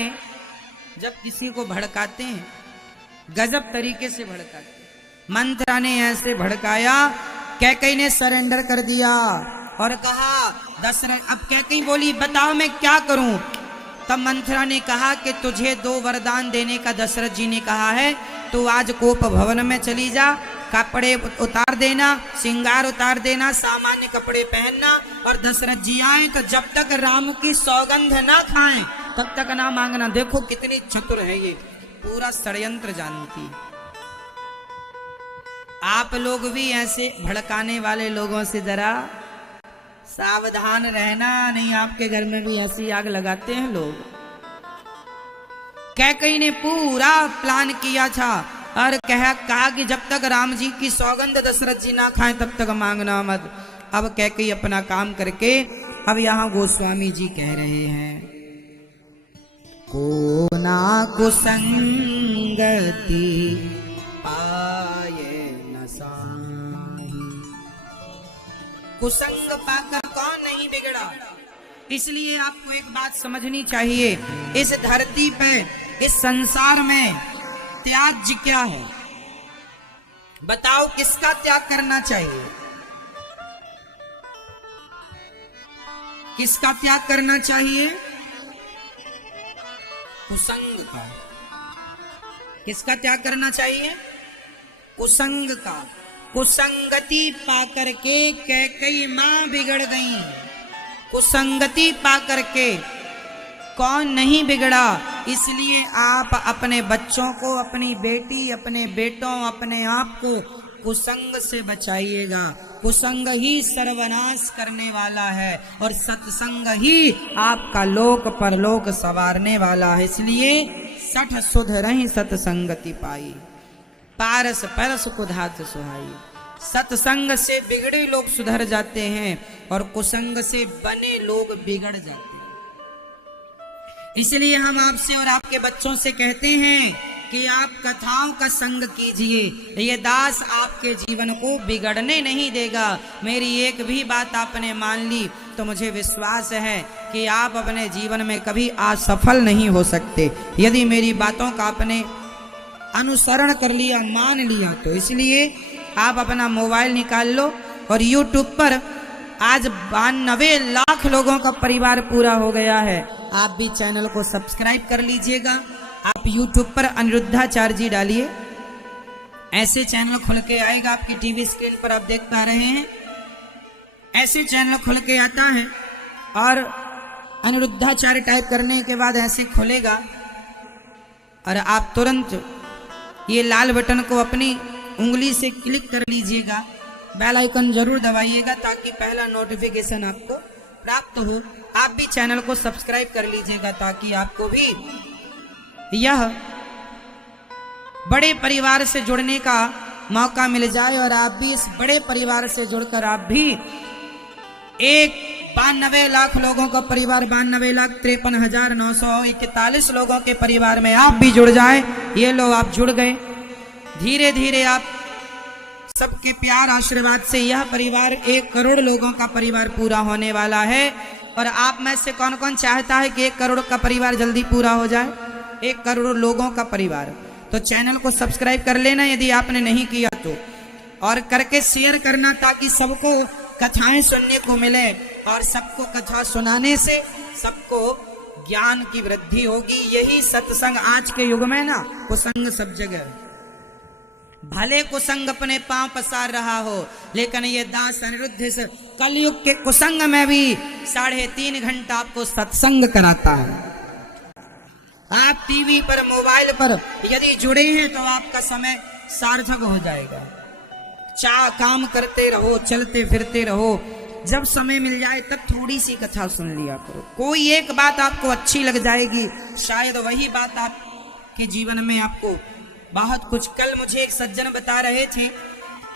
जब किसी को भड़काते हैं, गजब तरीके से भड़काते हैं। मंथरा ने ऐसे भड़काया, कैकेयी ने सरेंडर कर दिया और कहा, दशरथ, अब कैकेयी बोली, बताओ मैं क्या करूं? तब मंथरा ने कहा कि तुझे 2 वरदान देने का दशरथ जी ने कहा है, तू आज कोप भवन में चली जा, कपड़े उतार देना, श्रृंगार उतार देना, सामान्य कपड़े पहनना, और दशरथ जी आए तो जब तक राम की सौगंध ना खाएं तब तक ना मांगना। देखो कितनी चतुर है ये, पूरा षड्यंत्र जानती। आप लोग भी ऐसे भड़काने वाले लोगों से जरा सावधान रहना, नहीं आपके घर में भी ऐसी आग लगाते हैं लोग। कैकेयी ने पूरा प्लान किया था और कहा कि जब तक राम जी की सौगंध दशरथ जी ना खाएं तब तक मांगना मत। अब कैकेयी अपना काम करके, अब यहाँ गोस्वामी जी कह रहे हैं, को ना कुसंगति पाए न साही, कुसंग पाकर कौन नहीं बिगड़ा। इसलिए आपको एक बात समझनी चाहिए, इस धरती पे, इस संसार में त्याज्य क्या है? बताओ किसका त्याग करना चाहिए? किसका त्याग करना चाहिए? कुसंग का। किसका त्याग करना चाहिए? कुसंग का। कुसंगति पाकर के कैकेयी मां बिगड़ गई। कुसंगति पाकर के कौन नहीं बिगड़ा? इसलिए आप अपने बच्चों को, अपनी बेटी, अपने बेटों, अपने आप को कुसंग से बचाइएगा। कुसंग ही सर्वनाश करने वाला है और सत्संग ही आपका लोक परलोक संवारने वाला है। इसलिए सठ सुध रही सत्संगति पाई, पारस परस कुधात सुहाई। सत्संग से बिगड़े लोग सुधर जाते हैं और कुसंग से बने लोग बिगड़ जाते हैं। इसलिए हम आपसे और आपके बच्चों से कहते हैं कि आप कथाओं का संग कीजिए। ये दास आपके जीवन को बिगड़ने नहीं देगा। मेरी एक भी बात आपने मान ली तो मुझे विश्वास है कि आप अपने जीवन में कभी असफल नहीं हो सकते, यदि मेरी बातों का आपने अनुसरण कर लिया, मान लिया तो। इसलिए आप अपना मोबाइल निकाल लो और YouTube पर आज 92 लाख लोगों का परिवार पूरा हो गया है। आप भी चैनल को सब्सक्राइब कर लीजिएगा। आप YouTube पर अनिरुद्धाचार्य जी डालिए, ऐसे चैनल खुल के आएगा। आपकी टीवी स्क्रीन पर आप देख पा रहे हैं, ऐसे चैनल खुल के आता है और अनिरुद्धाचार्य टाइप करने के बाद ऐसे खुलेगा और आप तुरंत ये लाल बटन को अपनी उंगली से क्लिक कर लीजिएगा। बेल आइकन जरूर दबाइएगा ताकि पहला नोटिफिकेशन आपको प्राप्त हो। आप भी चैनल को सब्सक्राइब कर लीजिएगा ताकि आपको भी यह बड़े परिवार से जुड़ने का मौका मिल जाए और आप भी इस बड़े परिवार से जुड़कर आप भी एक 92 लाख लोगों का परिवार, 92,53,941 लोगों के परिवार में आप भी जुड़ जाएं। ये लो, आप जुड़ गए। धीरे धीरे आप सबके प्यार आशीर्वाद से यह परिवार 1 करोड़ लोगों का परिवार पूरा होने वाला है। और आप में से कौन कौन चाहता है कि 1 करोड़ का परिवार जल्दी पूरा हो जाए? 1 करोड़ लोगों का परिवार। तो चैनल को सब्सक्राइब कर लेना यदि आपने नहीं किया तो, और करके शेयर करना ताकि सबको कथाएं सुनने को मिले और सबको कथा सुनाने से सबको ज्ञान की वृद्धि होगी। यही सत्संग आज के युग में ना, कुसंग सब जगह, भले कुसंग अपने पांव पसार रहा हो, लेकिन ये दास अनिरुद्ध इस कलयुग के कुसंग में भी 3.5 घंटा आपको सत्संग कराता है। आप टीवी पर, मोबाइल पर यदि जुड़े हैं तो आपका समय सार्थक हो जाएगा। काम करते रहो, चलते फिरते रहो, जब समय मिल जाए तब थोड़ी सी कथा सुन लिया करो। कोई एक बात आपको अच्छी लग जाएगी, शायद वही बात आपके जीवन में आपको बहुत कुछ। कल मुझे एक सज्जन बता रहे थे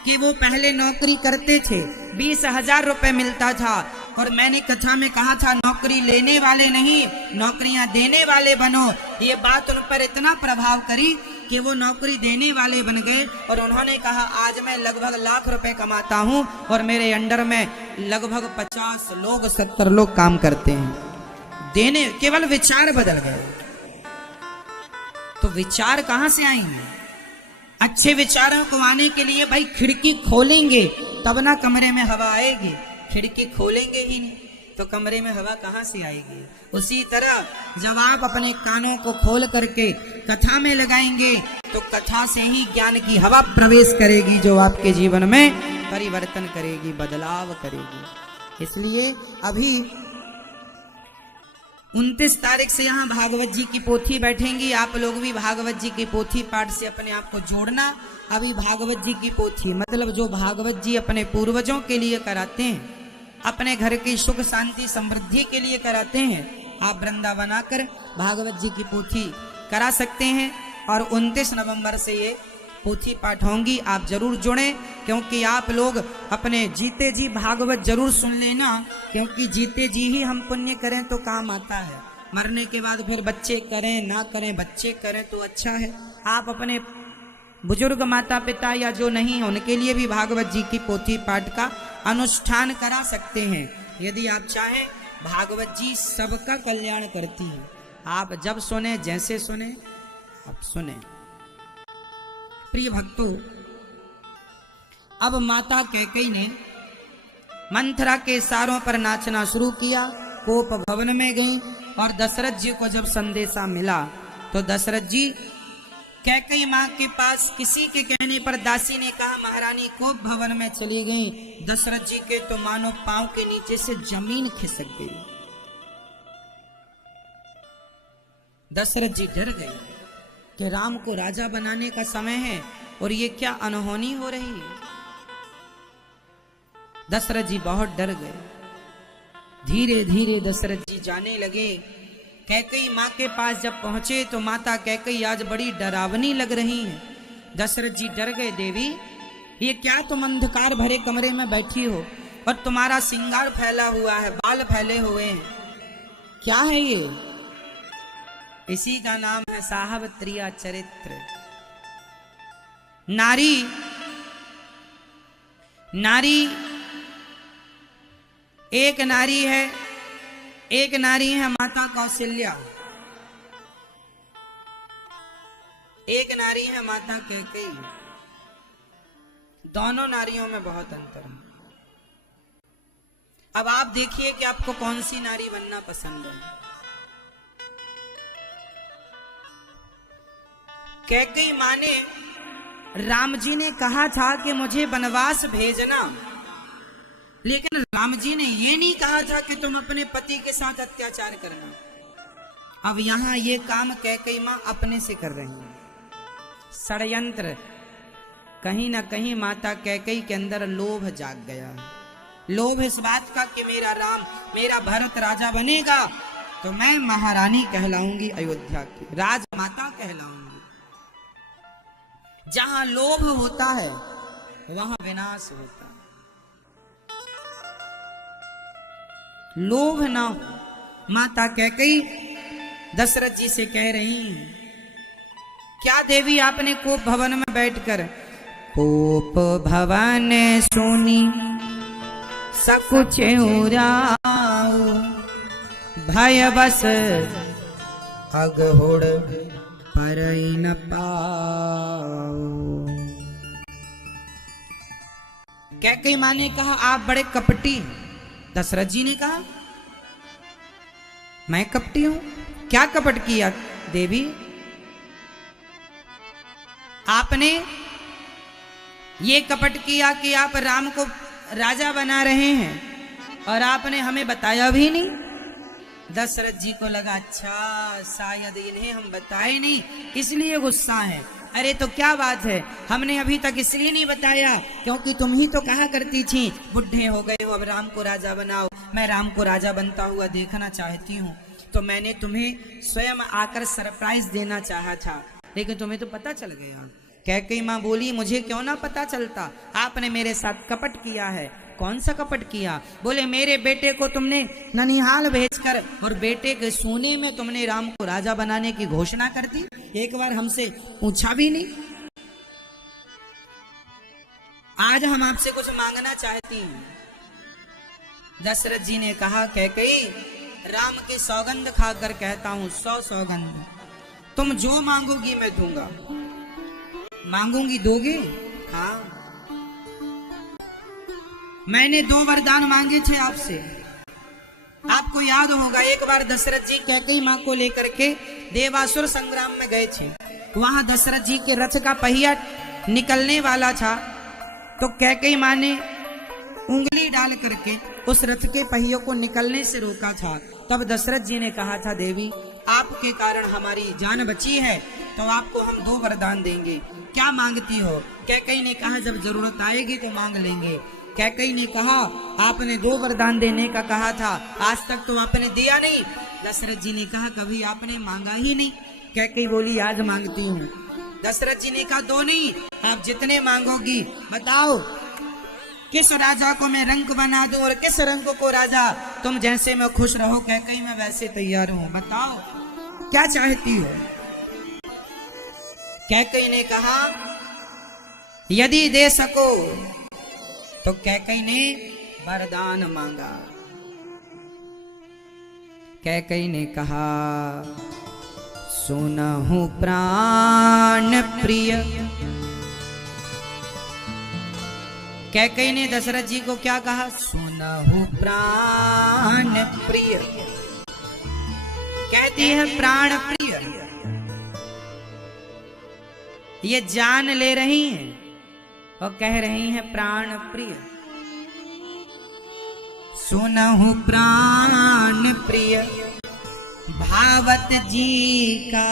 कि वो पहले नौकरी करते थे, 20,000 रुपए मिलता था, और मैंने कथा में कहा था नौकरी लेने वाले नहीं, नौकरियां देने वाले बनो। ये बात उन पर इतना प्रभाव करी कि वो नौकरी देने वाले बन गए और उन्होंने कहा आज मैं लगभग लाख रुपए कमाता हूं और मेरे अंडर में लगभग 50 लोग 70 लोग काम करते हैं। देने, केवल विचार बदल गए। तो विचार कहां से आएंगे? अच्छे विचारों को आने के लिए भाई खिड़की खोलेंगे तब ना कमरे में हवा आएगी। खिड़की खोलेंगे ही नहीं तो कमरे में हवा कहां से आएगी? उसी तरह जब आप अपने कानों को खोल करके कथा में लगाएंगे तो कथा से ही ज्ञान की हवा प्रवेश करेगी जो आपके जीवन में परिवर्तन करेगी, बदलाव करेगी। इसलिए अभी 29 तारीख से यहाँ भागवत जी की पोथी बैठेंगी। आप लोग भी भागवत जी की पोथी पाठ से अपने आप को जोड़ना। अभी भागवत जी की पोथी मतलब जो भागवत जी अपने पूर्वजों के लिए कराते हैं, अपने घर की सुख शांति समृद्धि के लिए कराते हैं, आप वृंदावन आकर भागवत जी की पोथी करा सकते हैं। और 29 नवंबर से ये पोथी पाठ होंगी। आप जरूर जुड़ें, क्योंकि आप लोग अपने जीते जी भागवत जरूर सुन लेना, क्योंकि जीते जी ही हम पुण्य करें तो काम आता है। मरने के बाद फिर बच्चे करें ना करें, बच्चे करें तो अच्छा है। आप अपने बुजुर्ग माता पिता या जो नहीं है उनके लिए भी भागवत जी की पोथी पाठ का अनुष्ठान करा सकते हैं यदि आप चाहें। भागवत जी सबका कल्याण करती है। आप जब सुने, जैसे सुने, आप सुने। प्रिय भक्तों, अब माता कैकेयी ने मंथरा के इशारों पर नाचना शुरू किया। कोप भवन में गई और दशरथ जी को जब संदेशा मिला तो दशरथ जी कैकेयी माँ के पास किसी के कहने पर दासी ने कहा महारानी कोप भवन में चली गई। दशरथ जी के तो मानो पांव के नीचे से जमीन खिसक गई। दशरथ जी डर गए कि राम को राजा बनाने का समय है और ये क्या अनहोनी हो रही है। दशरथ जी बहुत डर गए। धीरे धीरे दशरथ जी जाने लगे। कैकेयी माँ के पास जब पहुंचे तो माता कैकेयी आज बड़ी डरावनी लग रही हैं। दशरथ जी डर गए। देवी, ये क्या तुम अंधकार भरे कमरे में बैठी हो और तुम्हारा श्रृंगार फैला हुआ है, बाल फैले हुए हैं, क्या है ये? इसी का नाम है साहबत्रिया चरित्र। नारी एक नारी है, एक नारी है माता कौशल्या, एक नारी है माता कैकेयी। दोनों नारियों में बहुत अंतर है। अब आप देखिए कि आपको कौन सी नारी बनना पसंद है। कैकेयी माँ ने, राम जी ने कहा था कि मुझे वनवास भेजना, लेकिन राम जी ने ये नहीं कहा था कि तुम अपने पति के साथ अत्याचार करना। अब यहां ये काम कैकेयी माँ अपने से कर रही है। षड्यंत्र, कहीं ना कहीं माता कैकेयी के अंदर लोभ जाग गया। लोभ इस बात का कि मेरा राम, मेरा भरत राजा बनेगा तो मैं महारानी कहलाऊंगी, अयोध्या की राजमाता कहलाऊंगी। जहां लोभ होता है वहां विनाश होता है। लोभ ना हो। माता कैकेयी दशरथ जी से कह रही हैं, क्या देवी आपने कोप भवन में बैठकर, कोप भवन सोनी सकुच उराओ, भय बस अगहुड़ परई न पाओ। कैकेयी माँ ने कहा आप बड़े कपटी। दशरथ जी ने कहा मैं कपटी हूं? क्या कपट किया देवी? आपने ये कपट किया कि आप राम को राजा बना रहे हैं और आपने हमें बताया भी नहीं। दशरथ जी को लगा अच्छा शायद इन्हें हम बताए नहीं इसलिए गुस्सा है। अरे तो क्या बात है, हमने अभी तक इसलिए नहीं बताया क्योंकि तुम ही तो कहा करती थी बुढ़े हो गए हो अब राम को राजा बनाओ। मैं राम को राजा बनता हुआ देखना चाहती हूँ, तो मैंने तुम्हें स्वयं आकर सरप्राइज देना चाहा था, लेकिन तुम्हें तो पता चल गया। कैकेयी माँ बोली मुझे क्यों ना पता चलता, आपने मेरे साथ कपट किया है। कौन सा कपट किया? बोले मेरे बेटे को तुमने ननिहाल भेजकर और बेटे के सोने में तुमने राम को राजा बनाने की घोषणा कर दी, एक बार हमसे पूछा भी नहीं। आज हम आपसे कुछ मांगना चाहती हैं। दशरथ जी ने कहा कैकेयी राम की सौगंध खाकर कहता हूं, 100 सौगंध, तुम जो मांगोगी मैं दूंगा। मांगूंगी दोगे? हाँ। मैंने 2 वरदान मांगे थे आपसे। आपको याद होगा एक बार दशरथ जी कैकेयी माँ को लेकर के देवासुर संग्राम में गए थे। वहां दशरथ जी के रथ का पहिया निकलने वाला था, तो कैकेयी माँ ने उंगली डाल करके उस रथ के पहियों को निकलने से रोका था। तब दशरथ जी ने कहा था देवी आपके कारण हमारी जान बची है, तो आपको हम 2 वरदान देंगे, क्या मांगती हो? कैकेयी ने कहा जब जरूरत आएगी तो मांग लेंगे। कैकेयी ने कहा आपने 2 वरदान देने का कहा था, आज तक तो आपने दिया नहीं। दशरथ जी ने कहा कभी आपने मांगा ही नहीं। कैकेयी बोली आज मांगती हूँ। दशरथ जी ने कहा 2 नहीं, आप जितने मांगोगी बताओ किस राजा को मैं रंक बना दूं और किस रंक को राजा, तुम जैसे मैं खुश रहो कैकेयी मैं वैसे तैयार हूं, बताओ क्या चाहती हो? कैकेयी ने कहा यदि दे सको, तो कैकेयी ने वरदान मांगा। कैकेयी ने कहा सुनहु प्राण प्रिय। कैकेयी ने दशरथ जी को क्या कहा? सुनहु प्राण प्रिय। कहती है प्राण प्रिय, ये जान ले रही हैं और कह रही हैं प्राण प्रिय। सुनहु प्राण प्रिय भावत जी का,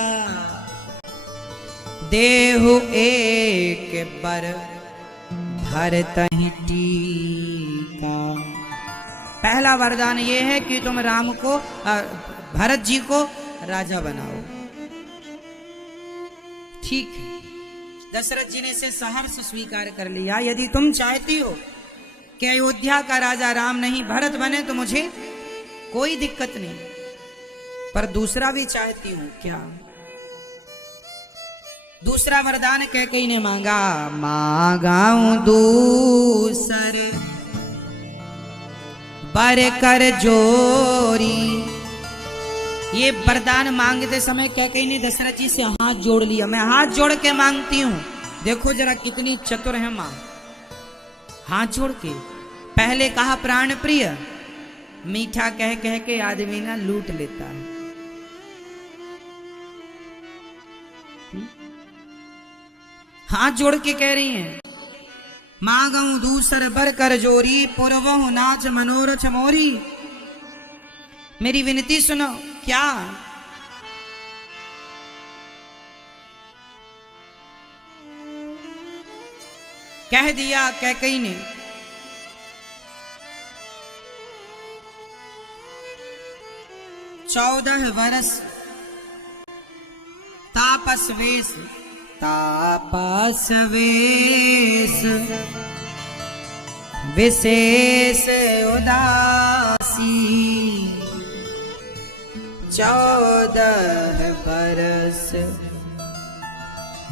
देहु एक बर भरतहि टीका। पहला वरदान ये है कि तुम राम को भरत जी को राजा बनाओ। ठीक है, दशरथ जी ने इसे सहर्ष स्वीकार कर लिया। यदि तुम चाहती हो कि अयोध्या का राजा राम नहीं भरत बने तो मुझे कोई दिक्कत नहीं, पर दूसरा भी चाहती हूं। क्या? दूसरा वरदान कैकेयी ने मांगा, मांगाऊं दूसरे बर कर जोरी। ये वरदान मांगते समय कैकेयी ने दशरथ जी से हाथ जोड़ लिया। मैं हाथ जोड़ के मांगती हूं। देखो जरा कितनी चतुर है मां। हाथ जोड़ के पहले कहा प्राण प्रिय, मीठा कह कह के आदमी ना लूट लेता है। हाथ जोड़ के कह रही हैं, मांगऊ दूसर बर कर जोरी, पुरवहु नाच मनोरथ मोरी। मेरी विनती सुनो। क्या? कह दिया कैकई ने, 14 वर्ष तापस वेश, तापस वेश विशेष उदासी, 14 वर्ष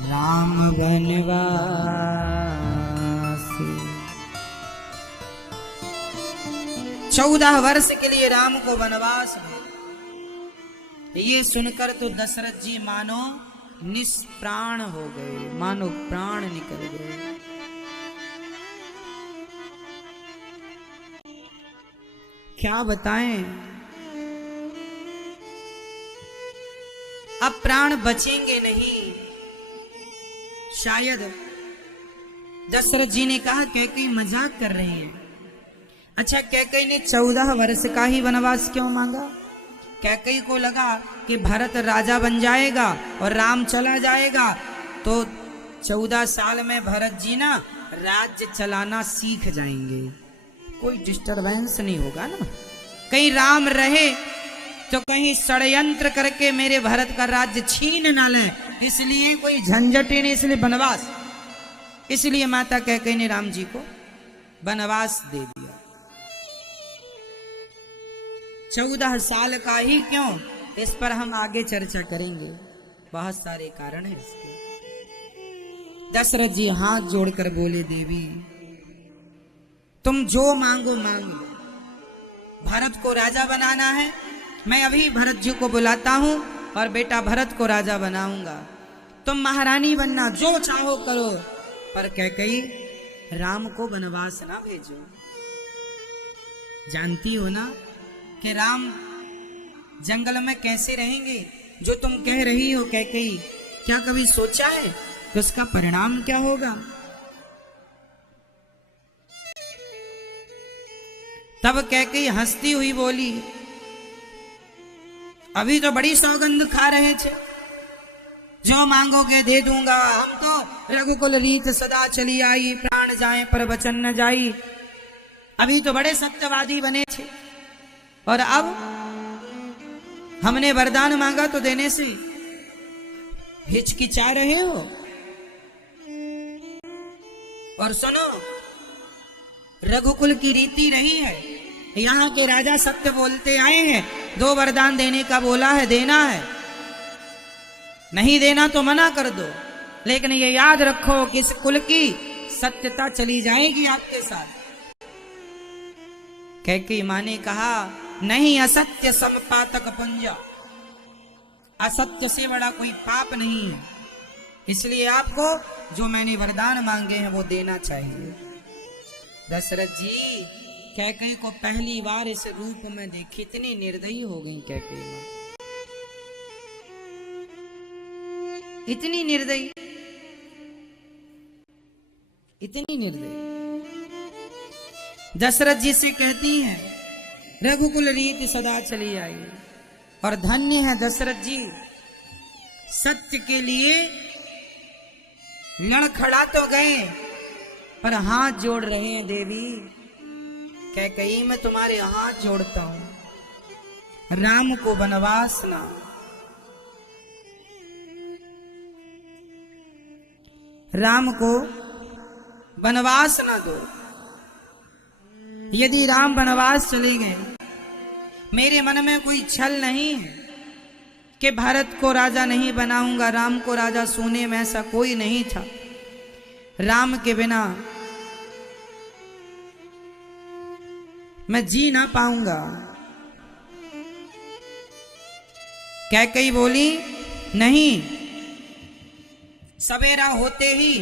राम वनवासी। 14 वर्ष के लिए राम को वनवास में। ये सुनकर तो दशरथ जी मानो निष्प्राण हो गए, मानो प्राण निकल गए। क्या बताएं, अब प्राण बचेंगे नहीं। शायद दशरथ जी ने कहा कैकेयी मजाक कर रही है। अच्छा, कैकेयी ने 14 वर्ष का ही वनवास क्यों मांगा? कैकेयी को लगा कि भरत राजा बन जाएगा और राम चला जाएगा तो 14 साल में भरत जी ना राज्य चलाना सीख जाएंगे, कोई डिस्टरबेंस नहीं होगा ना। कहीं राम रहे तो कहीं षड्यंत्र करके मेरे भरत का राज्य छीन ना ले, इसलिए कोई झंझट ही नहीं, इसलिए वनवास। इसलिए माता कैकेयी ने राम जी को वनवास दे दिया। 14 साल का ही क्यों, इस पर हम आगे चर्चा करेंगे, बहुत सारे कारण हैं इसके। दशरथ जी हाथ जोड़कर बोले, देवी तुम जो मांगो मांग लो। भरत को राजा बनाना है, मैं अभी भरत जी को बुलाता हूं और बेटा भरत को राजा बनाऊंगा। तुम महारानी बनना, जो चाहो करो, पर कैकेयी राम को वनवास ना भेजो। जानती हो ना कि राम जंगल में कैसे रहेंगे? जो तुम कह रही हो कैकेयी, क्या कभी सोचा है कि उसका परिणाम क्या होगा? तब कैकेयी हंसती हुई बोली, अभी तो बड़ी सौगंध खा रहे थे, जो मांगोगे दे दूंगा। हम तो रघुकुल रीत सदा चली आई, प्राण जाए पर वचन न जाई। अभी तो बड़े सत्यवादी बने थे और अब हमने वरदान मांगा तो देने से हिचकिचा रहे हो। और सुनो, रघुकुल की रीति रही है, यहाँ के राजा सत्य बोलते आए हैं। 2 वरदान देने का बोला है, देना है, नहीं देना तो मना कर दो। लेकिन ये याद रखो कि इस कुल की सत्यता चली जाएगी आपके साथ। कैकेयी माँ ने कहा, नहीं, असत्य समपातक पुंजा, असत्य से बड़ा कोई पाप नहीं है, इसलिए आपको जो मैंने वरदान मांगे हैं वो देना चाहिए। दशरथ जी कैकेयी को पहली बार इस रूप में देखी, इतनी निर्दयी हो गई कैकेयी मां, इतनी निर्दयी, इतनी निर्दयी। दशरथ जी से कहती हैं, रघुकुल रीति सदा चली आई। और धन्य है दशरथ जी, सत्य के लिए लड़खड़ा तो गए पर हाथ जोड़ रहे हैं। देवी कैकेयी, मैं तुम्हारे हाथ जोड़ता हूं, राम को वनवास ना, राम को वनवास ना दो। यदि राम वनवास चले गए, मेरे मन में कोई छल नहीं है कि भारत को राजा नहीं बनाऊंगा, राम को राजा सोने में ऐसा कोई नहीं था। राम के बिना मैं जी ना पाऊंगा। कैकेयी बोली, नहीं, सवेरा होते ही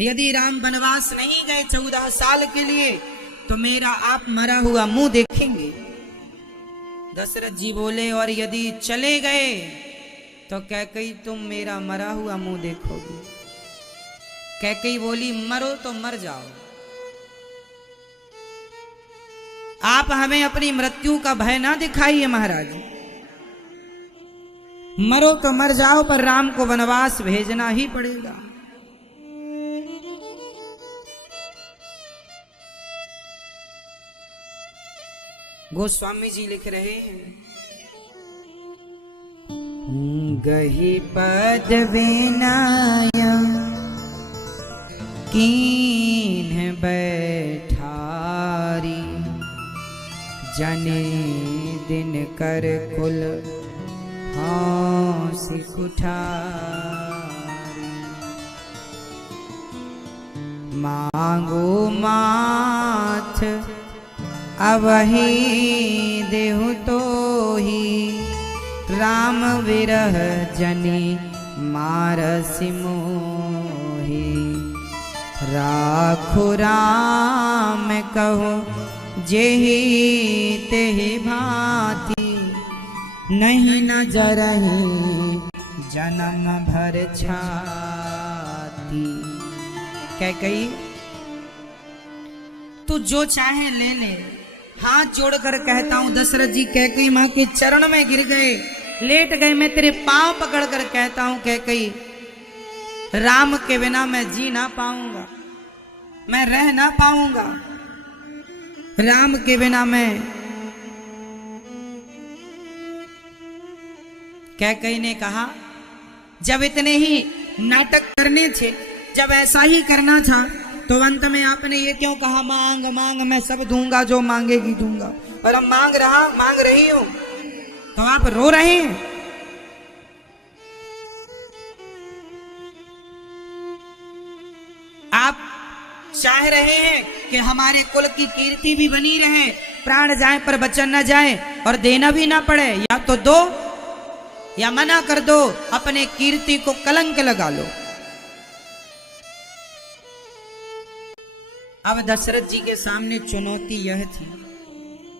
यदि राम वनवास नहीं गए 14 साल के लिए तो मेरा आप मरा हुआ मुंह देखेंगे। दशरथ जी बोले और यदि चले गए तो कैकई तुम मेरा मरा हुआ मुंह देखोगी। कैकई बोली मरो तो मर जाओ, आप हमें अपनी मृत्यु का भय ना दिखाइए महाराज, मरो तो मर जाओ पर राम को वनवास भेजना ही पड़ेगा। गोस्वामी जी लिख रहे हैं गही पद विनय कीन बैठारी, जने दिन कर कुल हंसी कुठारी। मांगो माथ अवही देहु तो ही, राम विरह जनि मारसि मोहि। राखो राम कहो जेहि तेहि भांति, नहीं न जरहि जन्म भर छाती। कैकई तू जो चाहे ले ले, हाथ जोड़कर कहता हूं दशरथ जी कैकई मां के चरण में गिर गए, लेट गए। मैं तेरे पांव पकड़कर कहता हूं कैकई राम के बिना मैं जी ना पाऊंगा, मैं रह ना पाऊंगा, राम के बिना मैं। कैकई ने कहा जब इतने ही नाटक करने थे, जब ऐसा ही करना था तो अंत में आपने ये क्यों कहा मांग मांग, मैं सब दूंगा जो मांगेगी दूंगा। और अब मांग रही हूं तो आप रो रहे हैं। आप चाह रहे हैं कि हमारे कुल की कीर्ति भी बनी रहे, प्राण जाए पर वचन न जाए और देना भी ना पड़े। या तो दो या मना कर दो, अपने कीर्ति को कलंक लगा लो। अब दशरथ जी के सामने चुनौती यह थी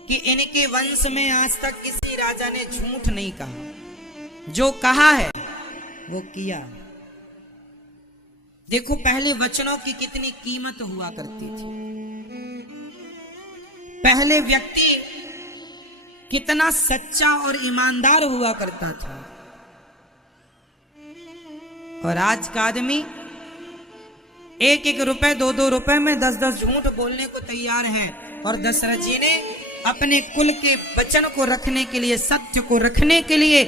कि इनके वंश में आज तक किसी राजा ने झूठ नहीं कहा, जो कहा है वो किया। देखो पहले वचनों की कितनी कीमत हुआ करती थी, पहले व्यक्ति कितना सच्चा और ईमानदार हुआ करता था, और आज का आदमी एक एक रुपए दो दो रुपए में 10-10 झूठ बोलने को तैयार हैं। और दशरथ जी ने अपने कुल के वचन को रखने के लिए, सत्य को रखने के लिए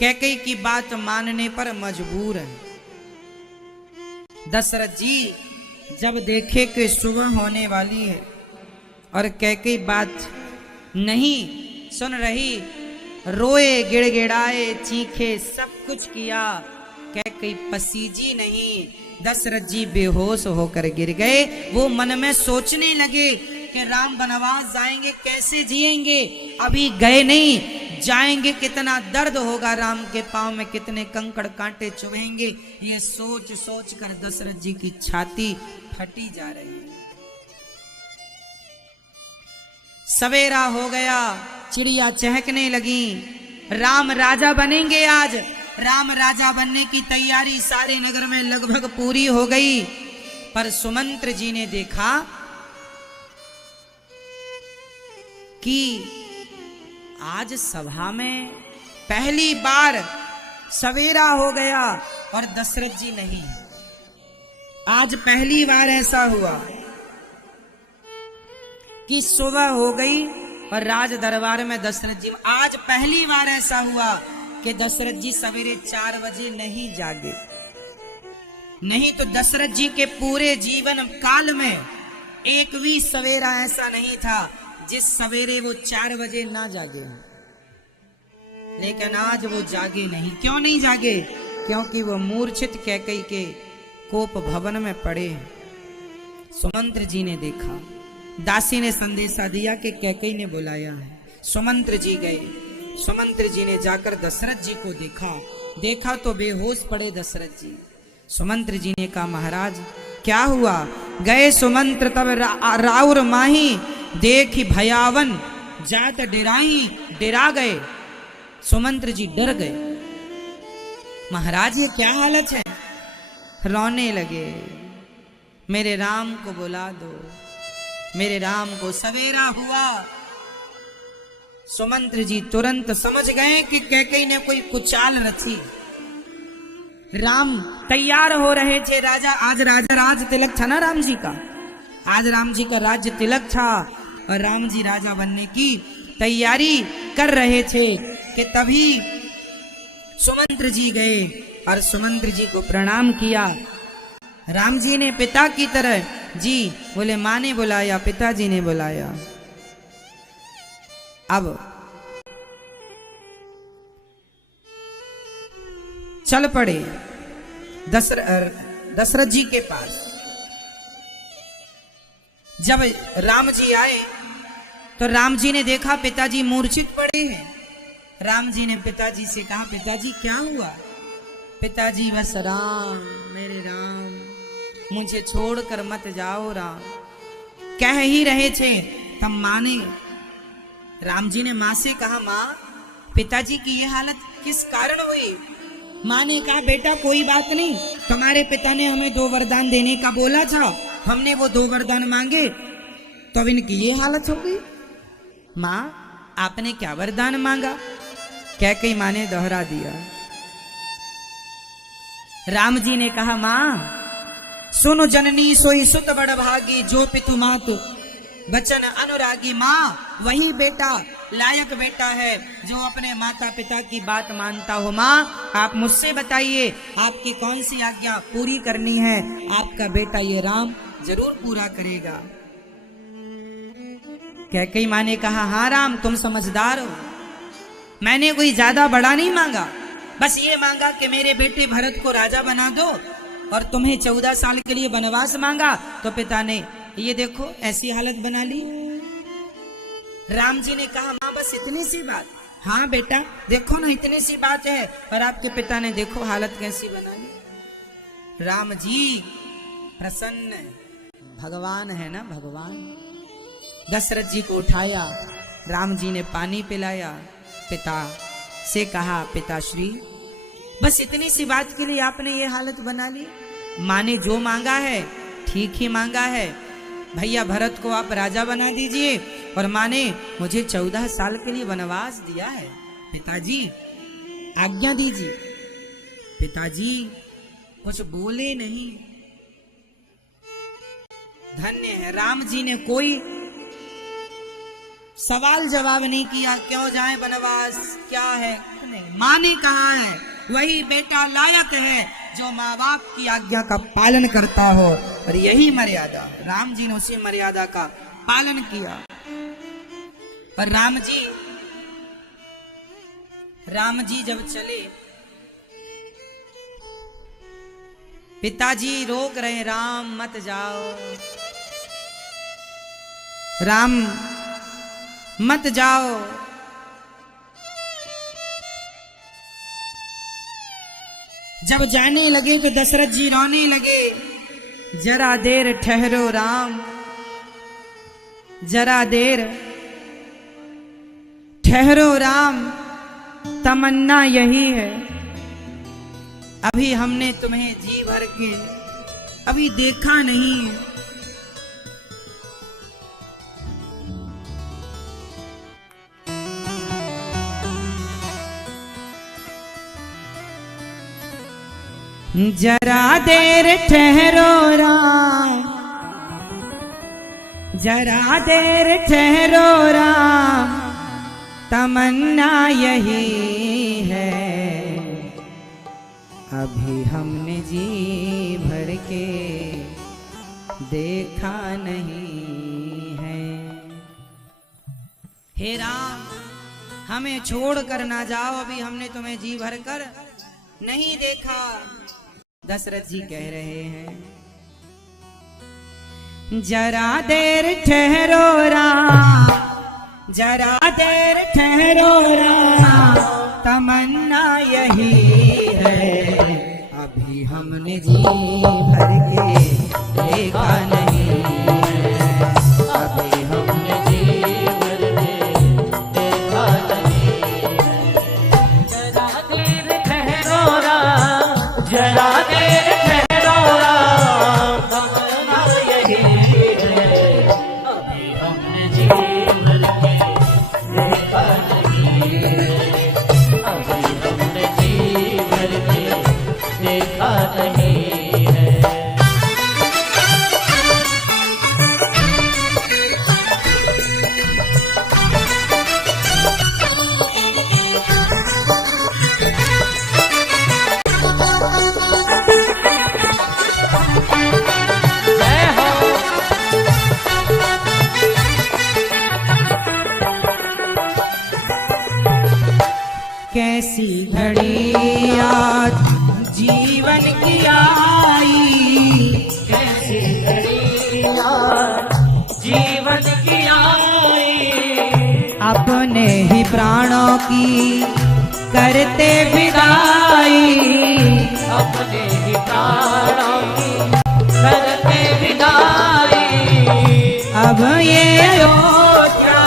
कैकई की बात मानने पर मजबूर है। दशरथ जी जब देखे कि सुबह होने वाली है और कैकई बात नहीं सुन रही, रोए गिड़गिड़ाए चीखे सब कुछ किया, कैकई पसीजी नहीं। दशरथ जी बेहोश होकर गिर गए। वो मन में सोचने लगे कि राम वनवास जाएंगे कैसे जिएंगे, अभी गए नहीं, जाएंगे कितना दर्द होगा, राम के पांव में कितने कंकड़ कांटे चुभेंगे। ये सोच सोच कर दशरथ जी की छाती फटी जा रही है। सवेरा हो गया, चिड़िया चहकने लगी, राम राजा बनेंगे आज। राम राजा बनने की तैयारी सारे नगर में लगभग पूरी हो गई। पर सुमंत्र जी ने देखा कि आज सभा में पहली बार सवेरा हो गया और दशरथ जी नहीं। आज पहली बार ऐसा हुआ कि सुबह हो गई और राज दरबार में दशरथ जी, आज पहली बार ऐसा हुआ कि दशरथ जी सवेरे 4 बजे नहीं जागे। नहीं तो दशरथ जी के पूरे जीवन काल में एक भी सवेरा ऐसा नहीं था जिस सवेरे वो 4 बजे ना जागे। लेकिन आज वो जागे नहीं। क्यों नहीं जागे? क्योंकि वो मूर्छित कैकई के कोप भवन में पड़े। सुमंत्र जी ने देखा, दासी ने संदेशा दिया कि कैकई ने बुलाया है। सुमंत्र जी गए। सुमंत्र जी ने जाकर दशरथ जी को देखा तो बेहोश पड़े दशरथ जी। सुमंत्र जी ने कहा महाराज क्या हुआ? गए सुमंत्र तब राउर माही देखी भयावन जात डेराई, डेरा गए। सुमंत्र जी डर गए, महाराज ये क्या हालत है? रोने लगे, मेरे राम को बुला दो, मेरे राम को। सवेरा हुआ, सुमंत्र जी तुरंत समझ गए कि कैकेयी ने कोई कुचाल रची। राम तैयार हो रहे थे। आज राजा राज तिलक था ना राम जी का, आज राम जी का राज्य तिलक था और राम जी राजा बनने की तैयारी कर रहे थे कि तभी सुमंत्र जी गए और सुमंत्र जी को प्रणाम किया। राम जी ने पिता की तरह, जी बोले, माँ ने बुलाया, पिताजी ने बुलाया। अब चल पड़े दशरथ जी के पास। जब राम जी आए तो राम जी ने देखा पिताजी मूर्छित पड़े हैं। राम जी ने पिताजी से कहा, पिताजी क्या हुआ? पिताजी, बस राम, मेरे राम, मुझे छोड़कर मत जाओ राम, कह ही रहे थे। तब माँ ने, राम जी ने माँ से कहा, माँ पिताजी की ये हालत किस कारण हुई? माँ ने कहा, बेटा कोई बात नहीं, तुम्हारे पिता ने हमें 2 वरदान देने का बोला था, हमने वो 2 वरदान मांगे तो अब इनकी ये हालत हो गई। माँ आपने क्या वरदान मांगा? कैकेयी माँ ने दोहरा दिया। राम जी ने कहा, माँ सुनो जननी सोई सुत बड़ भागी, जो पितु मातु बचन अनुरागी। माँ वही बेटा लायक बेटा है जो अपने माता पिता की बात मानता हो। माँ आप मुझसे बताइए, आपकी कौन सी आज्ञा पूरी करनी है? आपका बेटा ये राम जरूर पूरा करेगा। कैकेयी माँ ने कहा, हाँ राम तुम समझदार हो, मैंने कोई ज्यादा बड़ा नहीं मांगा, बस ये मांगा कि मेरे बेटे भरत को राजा बना दो, और तुम्हें 14 साल के लिए वनवास मांगा तो पिता ने ये देखो ऐसी हालत बना ली। राम जी ने कहा, माँ बस इतनी सी बात? हाँ बेटा देखो ना, इतनी सी बात है, और आपके पिता ने देखो हालत कैसी बना ली। राम जी प्रसन्न, भगवान है ना भगवान। दशरथ जी को उठाया, राम जी ने पानी पिलाया, पिता से कहा, पिताश्री बस इतनी सी बात के लिए आपने ये हालत बना ली? माँ ने जो मांगा है ठीक ही मांगा है, भैया भरत को आप राजा बना दीजिए, और माँ ने मुझे 14 साल के लिए वनवास दिया है, पिताजी आज्ञा दीजिए। पिताजी कुछ बोले नहीं। धन्य है राम जी ने कोई सवाल जवाब नहीं किया, क्यों जाए वनवास, क्या है, नहीं। माँ ने कहा है वही बेटा लायक है जो माँ बाप की आज्ञा का पालन करता हो, और यही मर्यादा। राम जी ने उसी मर्यादा का पालन किया। और राम जी जब चले, पिताजी रोक रहे, राम मत जाओ, राम मत जाओ। जब जाने लगे तो दशरथ जी रोने लगे, जरा देर ठहरो राम, जरा देर ठहरो राम, तमन्ना यही है, अभी हमने तुम्हें जी भर के अभी देखा नहीं। जरा देर ठहरो राम, जरा देर ठहरो राम, तमन्ना यही है, अभी हमने जी भर के देखा नहीं है। हे राम हमें छोड़ कर ना जाओ, अभी हमने तुम्हें जी भर कर नहीं देखा। दशरथ जी कह रहे हैं, जरा देर ठहरो राम, जरा देर ठहरो राम, तमन्ना यही है, अभी हमने जी भर के देखा नहीं है, अभी हमने जी भर के जरा देर ठहरो राम, तमन्ना यही है, अभी हमने जी भर के देखा नहीं है, अभी हमने जी भर के देखा नहीं है। कैसी घड़ी आज जीवन की आई, कैसी घड़ी आज जीवन की आई, अपने ही प्राणों की करते विदाई, अपने ही प्राणों की करते विदाई। अब ये अयोध्या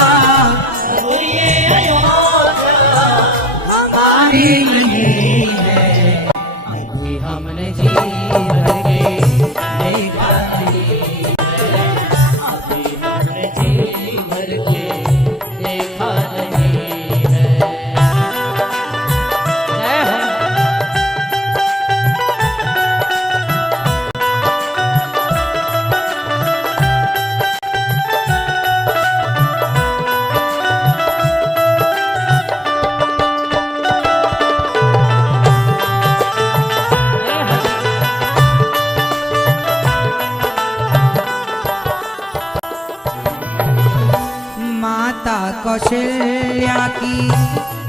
हमारी नहीं है, अभी हमने जी भर के देखा नहीं है, अभी हमने जी भर के देखा नहीं है। जय हो। माता कौशल्या की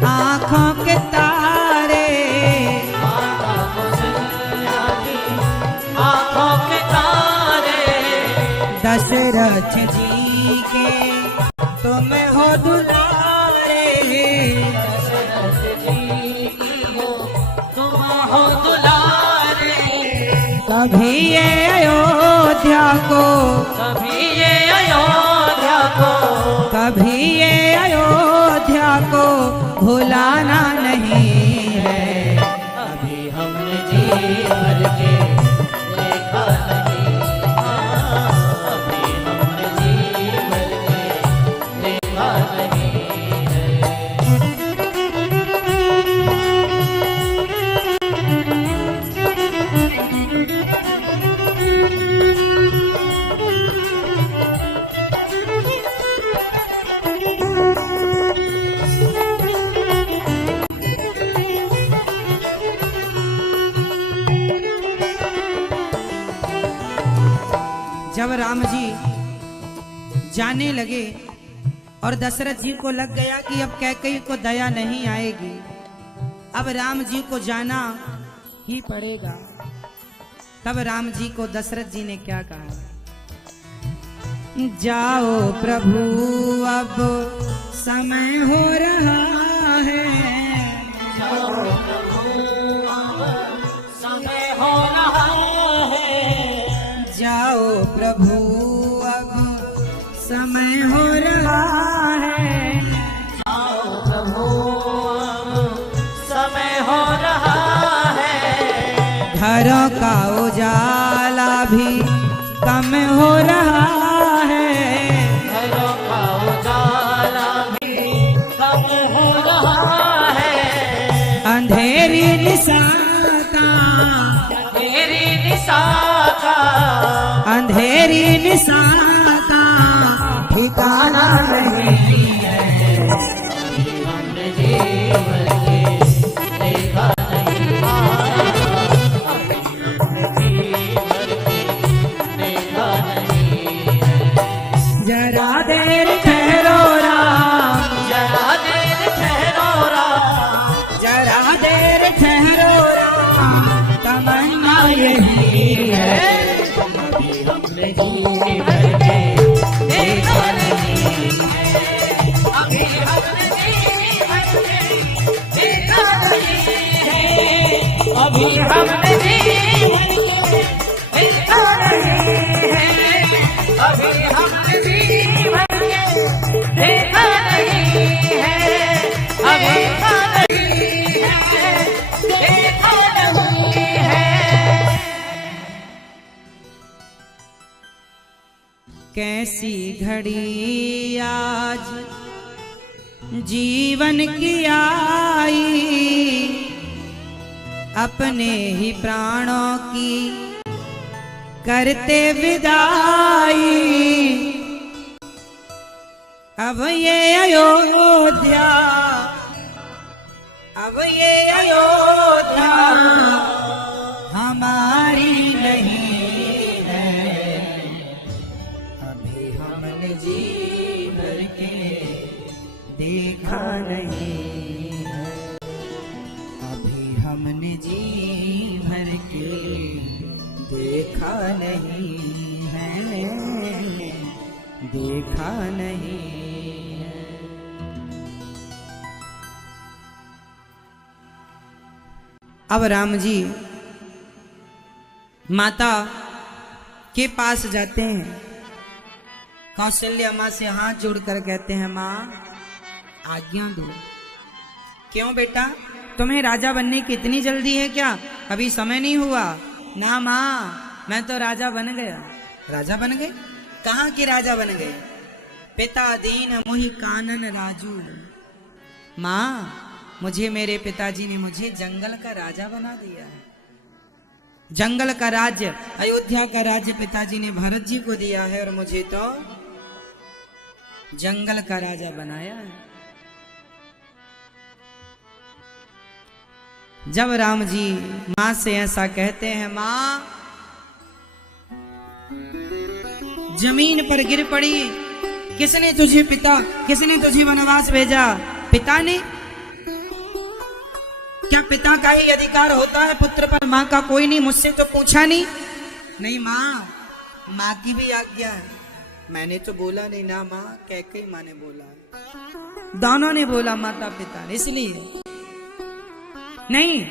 आंखों के तारे, माता कौशल्या की आंखों के तारे, दशरथ जी के तुम हो दुलारे, दशरथ जी को तुम हो दुलारे, कभी ये अयोध्या को, कभी ये अयोध्या को, कभी ये अयोध्या को भुलाना नहीं है, अभी हमने जी भर के देखा नहीं, अभी हमने जी भर के देखा नहीं है। जब राम जी जाने लगे और दशरथ जी को लग गया कि अब कैकेयी को दया नहीं आएगी, अब राम जी को जाना ही पड़ेगा, तब राम जी को दशरथ जी ने क्या कहा, जाओ प्रभु अब समय हो रहा है, जाओ प्रभु अब समय हो रहा है, जाओ प्रभु अब समय हो रहा है, जाओ प्रभु अब समय हो रहा है, घरों का उजाला भी कम हो रहा है, घरों का उजाला भी कम हो रहा है, अंधेरी निशा का, तेरी निशा का, अंधेरी निशा का ठिकाना नहीं है, अभी हमने जी भर के देखा नहीं, अभी हमने जी भर के देखा नहीं है। जरा देर ठहरो राम, जरा देर ठहरो राम, जरा देर ठहरो राम, तमन्ना यही है, अभी हमने जी भर के देखा नहीं है, अभी हमने जी भर के देखा नहीं है, अभी हमने जी भर के देखा नहीं है, अभी हमने जी भर के देखा नहीं है, अभी देखा नहीं है, देखा नहीं है। कैसी घड़ी आज जीवन की आई, अपने ही प्राणों की करते विदाई। अब ये अयोध्या, अब ये अयोध्या हमारी नहीं है। अभी हमने जी भर के देखा नहीं है, अभी हमने जी भर के देखा नहीं है, देखा नहीं है। अब राम जी माता के पास जाते हैं। कौशल्या माँ से हाथ जोड़कर कहते हैं, माँ आज्ञा दो। क्यों बेटा, तुम्हें राजा बनने की इतनी जल्दी है क्या? अभी समय नहीं हुआ ना माँ, मैं तो राजा बन गया। राजा बन गए? कहाँ के राजा बन गए? पिता दीन मोहि कानन राजू। माँ, मुझे मेरे पिताजी ने मुझे जंगल का राजा बना दिया है। जंगल का राज्य, अयोध्या का राज्य पिताजी ने भरत जी को दिया है और मुझे तो जंगल का राजा बनाया है। जब राम जी मां से ऐसा कहते हैं, मां जमीन पर गिर पड़ी। किसने तुझे किसने तुझे वनवास भेजा? पिता ने। क्या पिता का ही अधिकार होता है पुत्र पर, माँ का कोई नहीं? मुझसे तो पूछा नहीं माँ, माँ की भी आज्ञा है। मैंने तो बोला नहीं ना माँ, कैकेयी माँ ने बोला, दोनों ने बोला, माता पिता ने। इसलिए नहीं,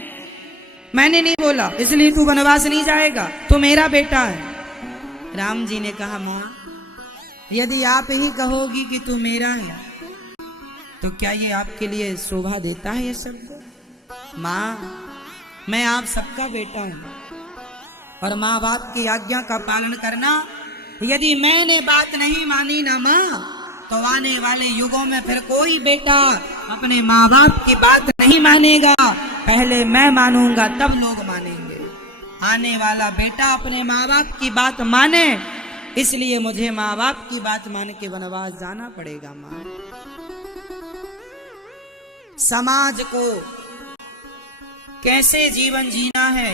मैंने नहीं बोला, इसलिए तू वनवास नहीं जाएगा, तू मेरा बेटा है। राम जी ने कहा, माँ यदि आप ही कहोगी कि तू मेरा है तो क्या ये आपके लिए शोभा देता है ये सब? माँ, मैं आप सबका बेटा हूं और माँ बाप की आज्ञा का पालन करना। यदि मैंने बात नहीं मानी ना माँ, तो आने वाले युगों में फिर कोई बेटा अपने माँ बाप की बात नहीं मानेगा। पहले मैं मानूंगा तब लोग मानेंगे। आने वाला बेटा अपने माँ बाप की बात माने, इसलिए मुझे माँ बाप की बात मान के वनवास जाना पड़ेगा। माँ, समाज को कैसे जीवन जीना है,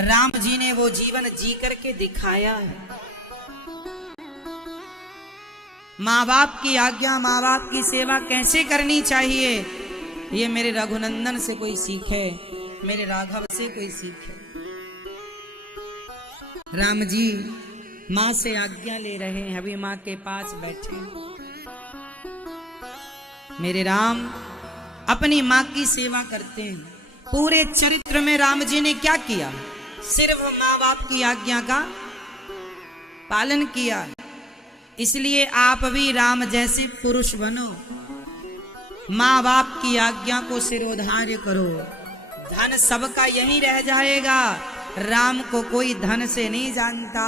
राम जी ने वो जीवन जी करके दिखाया है। माँ बाप की आज्ञा, माँ बाप की सेवा कैसे करनी चाहिए, ये मेरे रघुनंदन से कोई सीखे, मेरे राघव से कोई सीखे। राम जी माँ से आज्ञा ले रहे हैं, अभी माँ के पास बैठे। मेरे राम अपनी माँ की सेवा करते हैं। पूरे चरित्र में राम जी ने क्या किया? सिर्फ माँ बाप की आज्ञा का पालन किया। इसलिए आप भी राम जैसे पुरुष बनो, माँ बाप की आज्ञा को सिरोधार्य करो। धन सबका यही रह जाएगा। राम को कोई धन से नहीं जानता,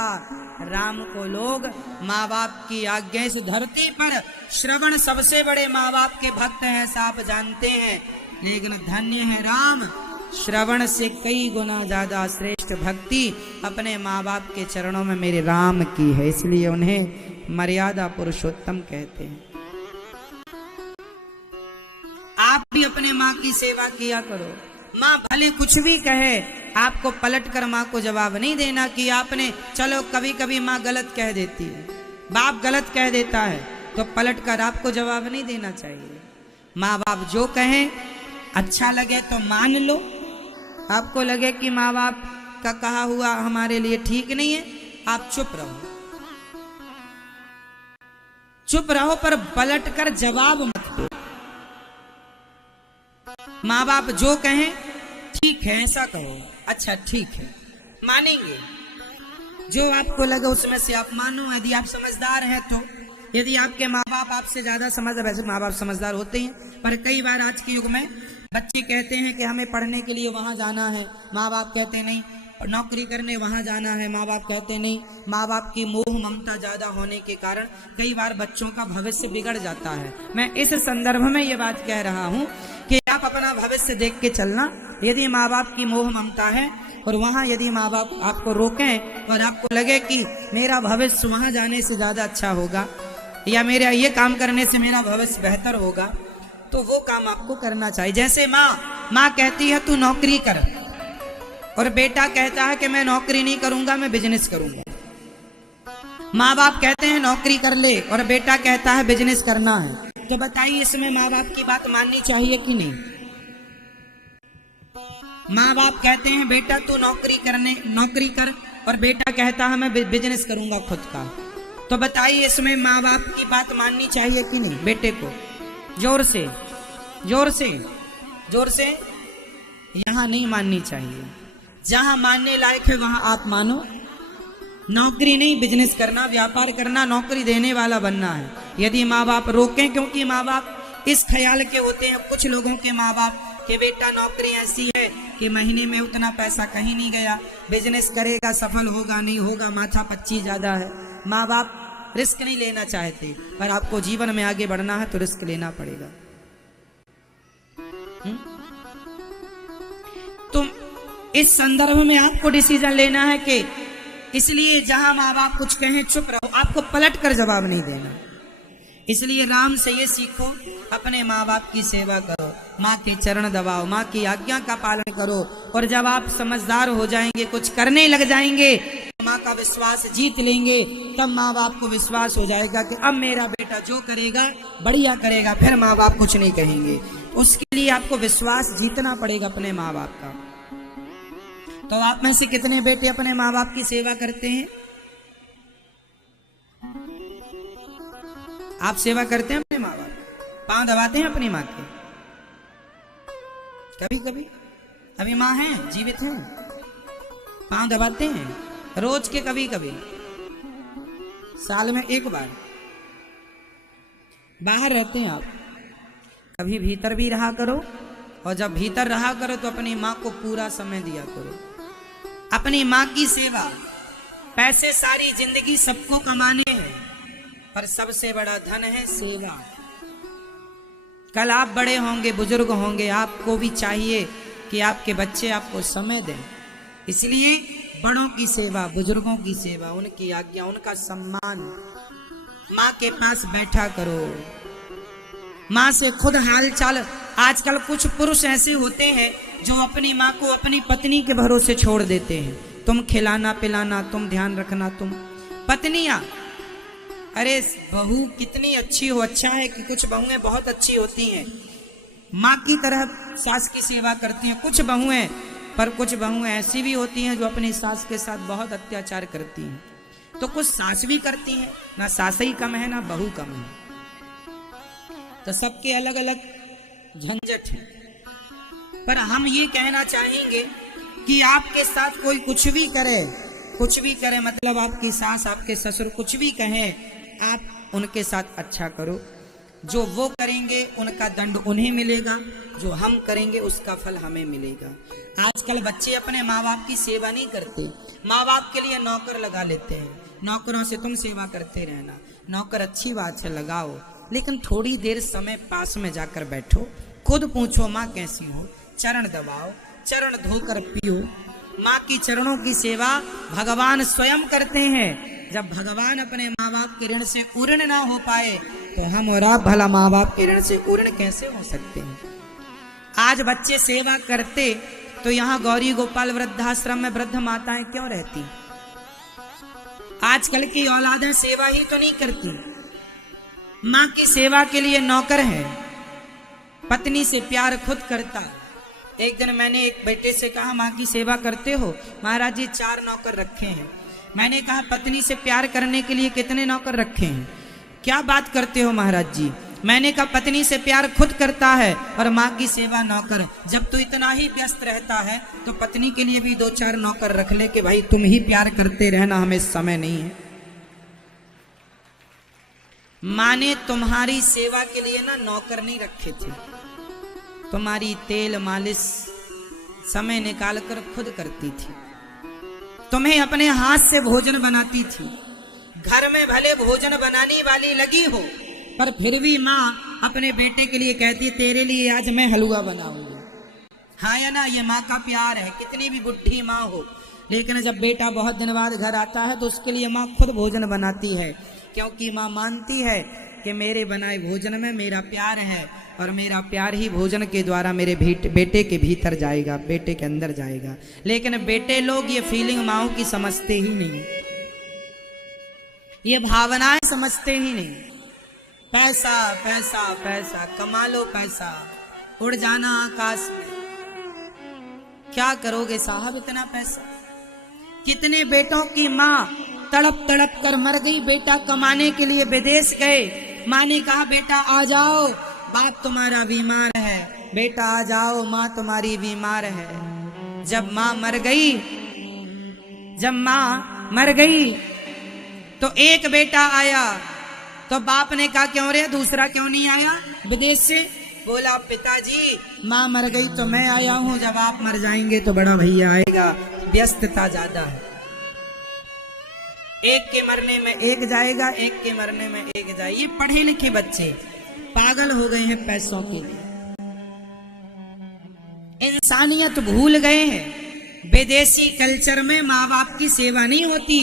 राम को लोग माँ बाप की आज्ञा। इस धरती पर श्रवण सबसे बड़े माँ बाप के भक्त हैं, ऐसा आप जानते हैं। लेकिन धन्य है राम, श्रवण से कई गुना ज्यादा श्रेष्ठ भक्ति अपने माँ बाप के चरणों में मेरे राम की है, इसलिए उन्हें मर्यादा पुरुषोत्तम कहते हैं। आप भी अपने माँ की सेवा किया करो। माँ भले कुछ भी कहे, आपको पलट कर माँ को जवाब नहीं देना कि आपने, चलो कभी कभी माँ गलत कह देती है, बाप गलत कह देता है, तो पलट कर आपको जवाब नहीं देना चाहिए। माँ बाप जो कहें, अच्छा लगे तो मान लो, आपको लगे कि माँ बाप का कहा हुआ हमारे लिए ठीक नहीं है, आप चुप रहो। चुप रहो पर पलट कर जवाब मत दो। माँ बाप जो कहें ठीक है ऐसा कहो, अच्छा ठीक है, मानेंगे। जो आपको लगे उसमें से आप मानो। यदि आप समझदार हैं तो, यदि आपके माँ बाप आपसे ज्यादा समझदार, वैसे माँ बाप समझदार होते हैं, पर कई बार आज के युग में बच्चे कहते हैं कि हमें पढ़ने के लिए वहां जाना है, माँ बाप कहते हैं नहीं नौकरी करने वहां जाना है, माँ बाप कहते नहीं। माँ बाप की मोह ममता ज्यादा होने के कारण कई बार बच्चों का भविष्य बिगड़ जाता है। मैं इस संदर्भ में ये बात कह रहा हूँ कि आप अपना भविष्य देख के चलना। यदि माँ बाप की मोह ममता है और वहां यदि माँ बाप आपको रोकें और आपको लगे कि मेरा भविष्य वहां जाने से ज्यादा अच्छा होगा या मेरा ये काम करने से मेरा भविष्य बेहतर होगा, तो वो काम आपको करना चाहिए। जैसे माँ कहती है तू नौकरी कर और बेटा कहता है कि मैं नौकरी नहीं करूंगा, मैं बिजनेस करूंगा। माँ बाप कहते हैं नौकरी कर ले और बेटा कहता है बिजनेस करना है, तो बताइए इसमें माँ बाप की बात माननी चाहिए कि नहीं? माँ बाप कहते हैं बेटा तू नौकरी कर और बेटा कहता है मैं बिजनेस करूंगा खुद का, तो बताइए इसमें माँ बाप की बात माननी चाहिए कि नहीं? बेटे को जोर से जोर से जोर से यहाँ नहीं माननी चाहिए। जहां मानने लायक है वहां आप मानो। नौकरी नहीं, बिजनेस करना, व्यापार करना, नौकरी देने वाला बनना है। यदि माँ बाप रोकें, क्योंकि माँ बाप इस ख्याल के होते हैं कुछ लोगों के माँ बाप कि बेटा नौकरी ऐसी है कि महीने में उतना पैसा कहीं नहीं गया, बिजनेस करेगा सफल होगा नहीं होगा, माथा पच्ची ज्यादा है। माँ बाप रिस्क नहीं लेना चाहते, पर आपको जीवन में आगे बढ़ना है तो रिस्क लेना पड़ेगा। तुम इस संदर्भ में आपको डिसीजन लेना है कि इसलिए जहां माँ बाप कुछ कहें चुप रहो, आपको पलट कर जवाब नहीं देना। इसलिए राम से ये सीखो, अपने माँ बाप की सेवा करो, माँ के चरण दबाओ, माँ की आज्ञा का पालन करो, और जब आप समझदार हो जाएंगे, कुछ करने लग जाएंगे, माँ का विश्वास जीत लेंगे, तब माँ बाप को विश्वास हो जाएगा कि अब मेरा बेटा जो करेगा बढ़िया करेगा, फिर माँ बाप कुछ नहीं कहेंगे। उसके लिए आपको विश्वास जीतना पड़ेगा अपने माँ बाप का। तो आप में से कितने बेटे अपने माँ बाप की सेवा करते हैं? आप सेवा करते हैं अपने माँ बाप, पांव दबाते हैं अपनी माँ के? कभी कभी अभी माँ है, जीवित है, पांव दबाते हैं रोज के, कभी कभी साल में एक बार। बाहर रहते हैं आप, कभी भीतर भी रहा करो, और जब भीतर रहा करो तो अपनी माँ को पूरा समय दिया करो। अपनी माँ की सेवा। पैसे सारी जिंदगी सबको कमाने हैं, पर सबसे बड़ा धन है सेवा। कल आप बड़े होंगे, बुजुर्ग होंगे, आपको भी चाहिए कि आपके बच्चे आपको समय दें। इसलिए बड़ों की सेवा, बुजुर्गों की सेवा, उनकी आज्ञा, उनका सम्मान। माँ के पास बैठा करो, माँ से खुद हाल चाल। आजकल कुछ पुरुष ऐसे होते हैं जो अपनी माँ को अपनी पत्नी के भरोसे छोड़ देते हैं। तुम खिलाना पिलाना, तुम ध्यान रखना। तुम पत्नियां, अरे बहू कितनी अच्छी हो, अच्छा है कि कुछ बहुएं बहुत अच्छी होती हैं, माँ की तरह सास की सेवा करती हैं। कुछ बहुएं, पर कुछ बहुएं ऐसी भी होती हैं जो अपनी सास के साथ बहुत अत्याचार करती हैं। तो कुछ सास भी करती हैं, ना सास ही कम है ना बहू कम है, तो सबके अलग अलग झंझट है। पर हम ये कहना चाहेंगे कि आपके साथ कोई कुछ भी करे, मतलब आपकी सास आपके ससुर कुछ भी कहें, आप उनके साथ अच्छा करो। जो वो करेंगे उनका दंड उन्हें मिलेगा, जो हम करेंगे उसका फल हमें मिलेगा। आजकल बच्चे अपने माँ बाप की सेवा नहीं करते, माँ बाप के लिए नौकर लगा लेते हैं। नौकरों से तुम सेवा करते रहना। नौकर अच्छी बात है, लगाओ, लेकिन थोड़ी देर समय पास में जाकर बैठो, खुद पूछो माँ कैसी हो, चरण दबाओ, चरण धोकर पियो। माँ की चरणों की सेवा भगवान स्वयं करते हैं। जब भगवान अपने माँ बाप के ऋण से उऋण ना हो पाए, तो हम और आप भला माँ बाप के ऋण से उऋण कैसे हो सकते हैं? आज बच्चे सेवा करते तो यहाँ गौरी गोपाल वृद्धाश्रम में वृद्ध माताएं क्यों रहती? आजकल की औलादें सेवा ही तो नहीं करती। माँ की सेवा के लिए नौकर है, पत्नी से प्यार खुद करता। एक दिन मैंने एक बेटे से कहा, माँ की सेवा करते हो? महाराज जी 4 नौकर रखे हैं। मैंने कहा, पत्नी से प्यार करने के लिए कितने नौकर रखे हैं? क्या बात करते हो महाराज जी? मैंने कहा, पत्नी से प्यार खुद करता है और माँ की सेवा नौकर। जब तू इतना ही व्यस्त रहता है तो पत्नी के लिए भी 2-4 नौकर रख ले कि भाई तुम ही प्यार करते रहना, हमें समय नहीं है। माँ ने तुम्हारी सेवा के लिए ना नौकर नहीं रखे थे, तुम्हारी तेल मालिश समय निकाल कर खुद करती थी। तुम्हें अपने हाथ से भोजन बनाती थी। घर में भले भोजन बनाने वाली लगी हो, पर फिर भी माँ अपने बेटे के लिए कहती तेरे लिए आज मैं हलवा बनाऊंगी। हाँ या ना, ये माँ का प्यार है, कितनी भी बुढ़ी माँ हो। लेकिन जब बेटा बहुत दिन बाद घर आता है तो उसके लिए माँ खुद भोजन बनाती है, क्योंकि माँ मानती है कि मेरे बनाए भोजन में मेरा प्यार है और मेरा प्यार ही भोजन के द्वारा मेरे बेटे के भीतर जाएगा, बेटे के अंदर जाएगा। लेकिन बेटे लोग ये फीलिंग माओ की समझते ही नहीं, ये भावनाएं समझते ही नहीं। पैसा पैसा पैसा, कमा लो पैसा, उड़ जाना आकाश में। क्या करोगे साहब इतना पैसा? कितने बेटों की माँ तड़प तड़प कर मर गई, बेटा कमाने के लिए विदेश गए। माँ ने कहा बेटा आ जाओ, बाप तुम्हारा बीमार है, बेटा आ जाओ, माँ तुम्हारी बीमार है। जब माँ मर गई तो एक बेटा आया, तो बाप ने कहा क्यों रे, दूसरा क्यों नहीं आया विदेश से? बोला पिताजी माँ मर गई तो मैं आया हूँ, जब आप मर जाएंगे तो बड़ा भैया आएगा, व्यस्तता ज्यादा है। एक के मरने में एक जाएगा, एक के मरने में एक जाएगा। ये पढ़े लिखे बच्चे पागल हो गए हैं पैसों के लिए, इंसानियत भूल गए हैं। विदेशी कल्चर में माँ बाप की सेवा नहीं होती।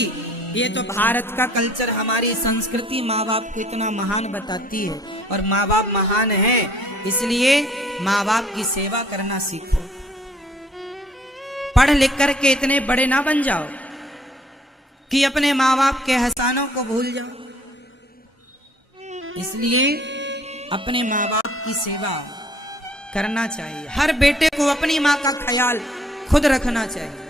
ये तो भारत का कल्चर, हमारी संस्कृति माँ बाप को इतना महान बताती है, और माँ बाप महान है इसलिए माँ बाप की सेवा करना सीखो। पढ़ लिख करके इतने बड़े ना बन जाओ कि अपने माँ बाप के एहसानों को भूल जाओ। इसलिए अपने माँ बाप की सेवा करना चाहिए। हर बेटे को अपनी माँ का ख्याल खुद रखना चाहिए।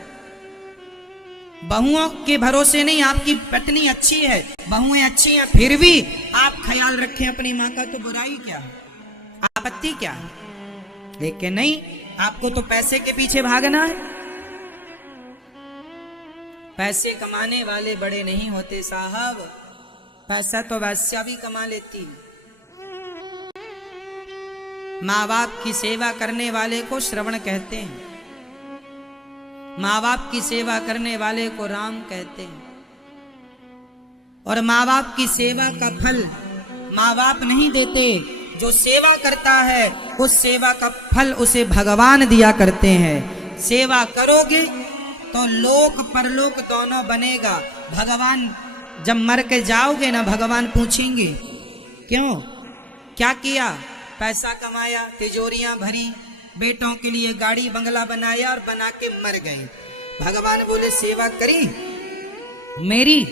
बहुओं के भरोसे नहीं, आपकी पत्नी अच्छी है, बहुएं अच्छी हैं, फिर भी आप ख्याल रखें अपनी माँ का, तो बुराई क्या है, आपत्ति क्या है? लेकिन नहीं, आपको तो पैसे के पीछे भागना है। पैसे कमाने वाले बड़े नहीं होते साहब, पैसा तो वैश्या भी कमा लेती है। माँ बाप की सेवा करने वाले को श्रवण कहते हैं, माँ बाप की सेवा करने वाले को राम कहते हैं। और माँ बाप की सेवा का फल माँ बाप नहीं देते, जो सेवा करता है उस सेवा का फल उसे भगवान दिया करते हैं। सेवा करोगे तो लोक परलोक दोनों बनेगा। भगवान जब मर के जाओगे ना, भगवान पूछेंगे क्यों, क्या किया? पैसा कमाया, तिजोरियां भरी, बेटों के लिए गाड़ी बंगला बनाया और बना के मर गए। भगवान बोले सेवा करी मेरी,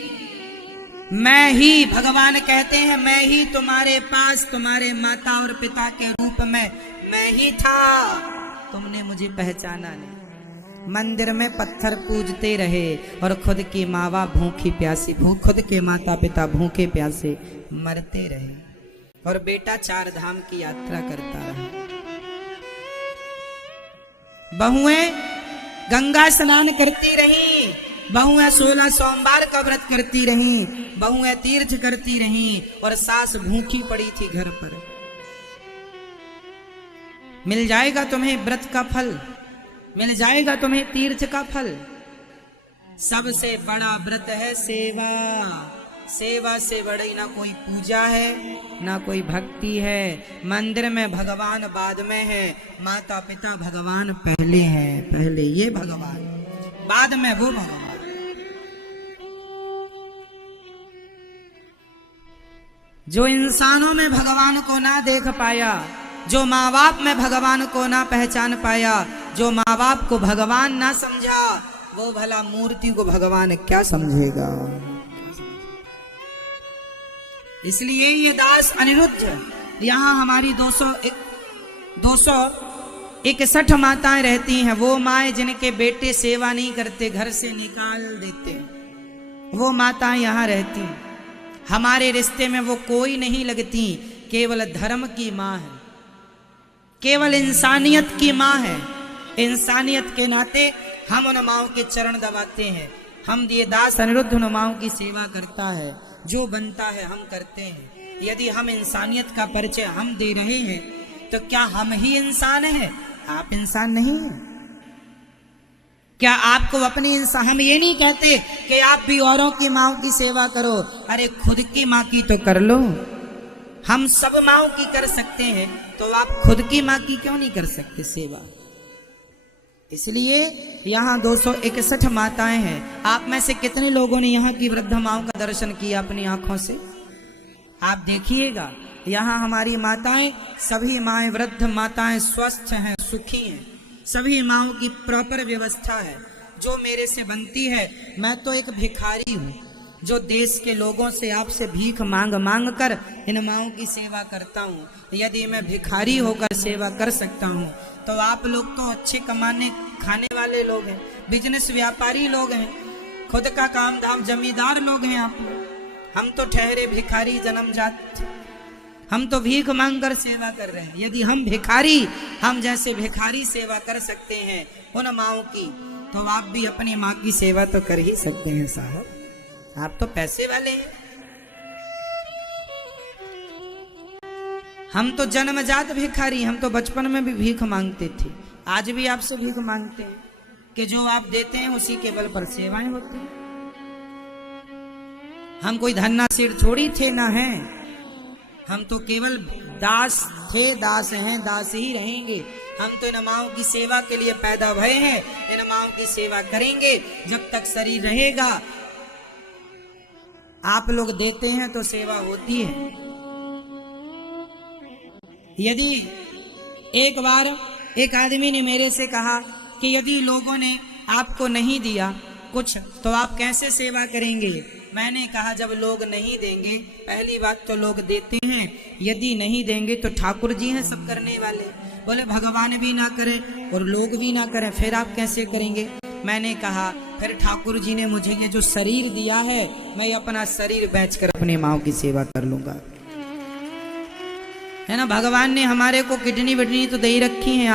मैं ही, भगवान कहते हैं मैं ही तुम्हारे पास तुम्हारे माता और पिता के रूप में मैं ही था, तुमने मुझे पहचाना नहीं। मंदिर में पत्थर पूजते रहे और खुद की माँ बाप भूखी प्यासी, खुद के माता पिता भूखे प्यासे मरते रहे, और बेटा 4 धाम की यात्रा करता रहा। बहुएं गंगा स्नान करती रहीं, बहुएं 16 सोमवार का व्रत करती रहीं, बहुएं तीर्थ करती रहीं, और सास भूखी पड़ी थी घर पर। मिल जाएगा तुम्हें व्रत का फल, मिल जाएगा तुम्हें तीर्थ का फल। सबसे बड़ा व्रत है सेवा। सेवा से बड़ी ना कोई पूजा है, ना कोई भक्ति है। मंदिर में भगवान बाद में है, माता पिता भगवान पहले है, पहले ये भगवान, बाद में वो भगवान। जो इंसानों में भगवान को ना देख पाया, जो माँ बाप में भगवान को ना पहचान पाया, जो माँ बाप को भगवान ना समझा, वो भला मूर्ति को भगवान क्या समझेगा। इसलिए ये दास अनिरुद्ध, यहाँ हमारी 261 माताएं रहती हैं। वो माएं जिनके बेटे सेवा नहीं करते, घर से निकाल देते, वो माताएं यहाँ रहती हैं। हमारे रिश्ते में वो कोई नहीं लगती, केवल धर्म की माँ है, केवल इंसानियत की माँ है। इंसानियत के नाते हम उन माओं के चरण दबाते हैं। हम ये दास अनिरुद्ध उन माओं की सेवा करता है, जो बनता है हम करते हैं। यदि हम इंसानियत का परिचय हम दे रहे हैं तो क्या हम ही इंसान हैं? आप इंसान नहीं हैं? क्या आपको अपनी हम ये नहीं कहते कि आप भी औरों की माँओं की सेवा करो, अरे खुद की माँ की तो कर लो। हम सब माँओं की कर सकते हैं, तो आप खुद की माँ की क्यों नहीं कर सकते सेवा? इसलिए यहाँ 261 माताएं हैं। आप में से कितने लोगों ने यहाँ की वृद्ध माँओं का दर्शन किया अपनी आंखों से? आप देखिएगा, यहाँ हमारी माताएं, सभी माएँ वृद्ध माताएं स्वस्थ हैं, सुखी हैं। सभी माँओं की प्रॉपर व्यवस्था है जो मेरे से बनती है। मैं तो एक भिखारी हूँ जो देश के लोगों से, आपसे भीख मांग मांग कर इन माँओं की सेवा करता हूँ। यदि मैं भिखारी होकर सेवा कर सकता हूँ, तो आप लोग तो अच्छे कमाने खाने वाले लोग हैं, बिजनेस व्यापारी लोग हैं, खुद का काम धाम जमींदार लोग हैं आप लोग। हम तो ठहरे भिखारी जन्मजात, हम तो भीख मांग कर सेवा कर रहे हैं। यदि हम जैसे भिखारी सेवा कर सकते हैं उन माँओं की, तो आप भी अपनी माँ की सेवा तो कर ही सकते हैं साहब। आप तो पैसे वाले हैं। हम तो जन्मजात भिखारी, हम तो बचपन में भी भीख मांगते थे, आज भी आपसे भीख मांगते हैं कि जो आप देते हैं उसी के बल पर सेवाएं होती हैं। हम कोई धन्ना सिर थोड़ी थे ना हैं, हम तो केवल दास थे, दास हैं, दास ही रहेंगे। हम तो इन माँओं की सेवा के लिए पैदा भये हैं, इन माँओं की सेवा करेंगे जब तक शरीर रहेगा। आप लोग देते हैं तो सेवा होती है। यदि एक बार एक आदमी ने मेरे से कहा कि यदि लोगों ने आपको नहीं दिया कुछ तो आप कैसे सेवा करेंगे? मैंने कहा जब लोग नहीं देंगे, पहली बात तो लोग देते हैं, यदि नहीं देंगे तो ठाकुर जी हैं सब करने वाले। बोले भगवान भी ना करे और लोग भी ना करें, फिर आप कैसे करेंगे? मैंने कहा फिर ठाकुर जी ने मुझे ये जो शरीर दिया है, मैं अपना शरीर बेचकर अपनी माँ की सेवा कर लूंगा। है ना, भगवान ने हमारे को किडनी विडनी तो दे ही रखी है।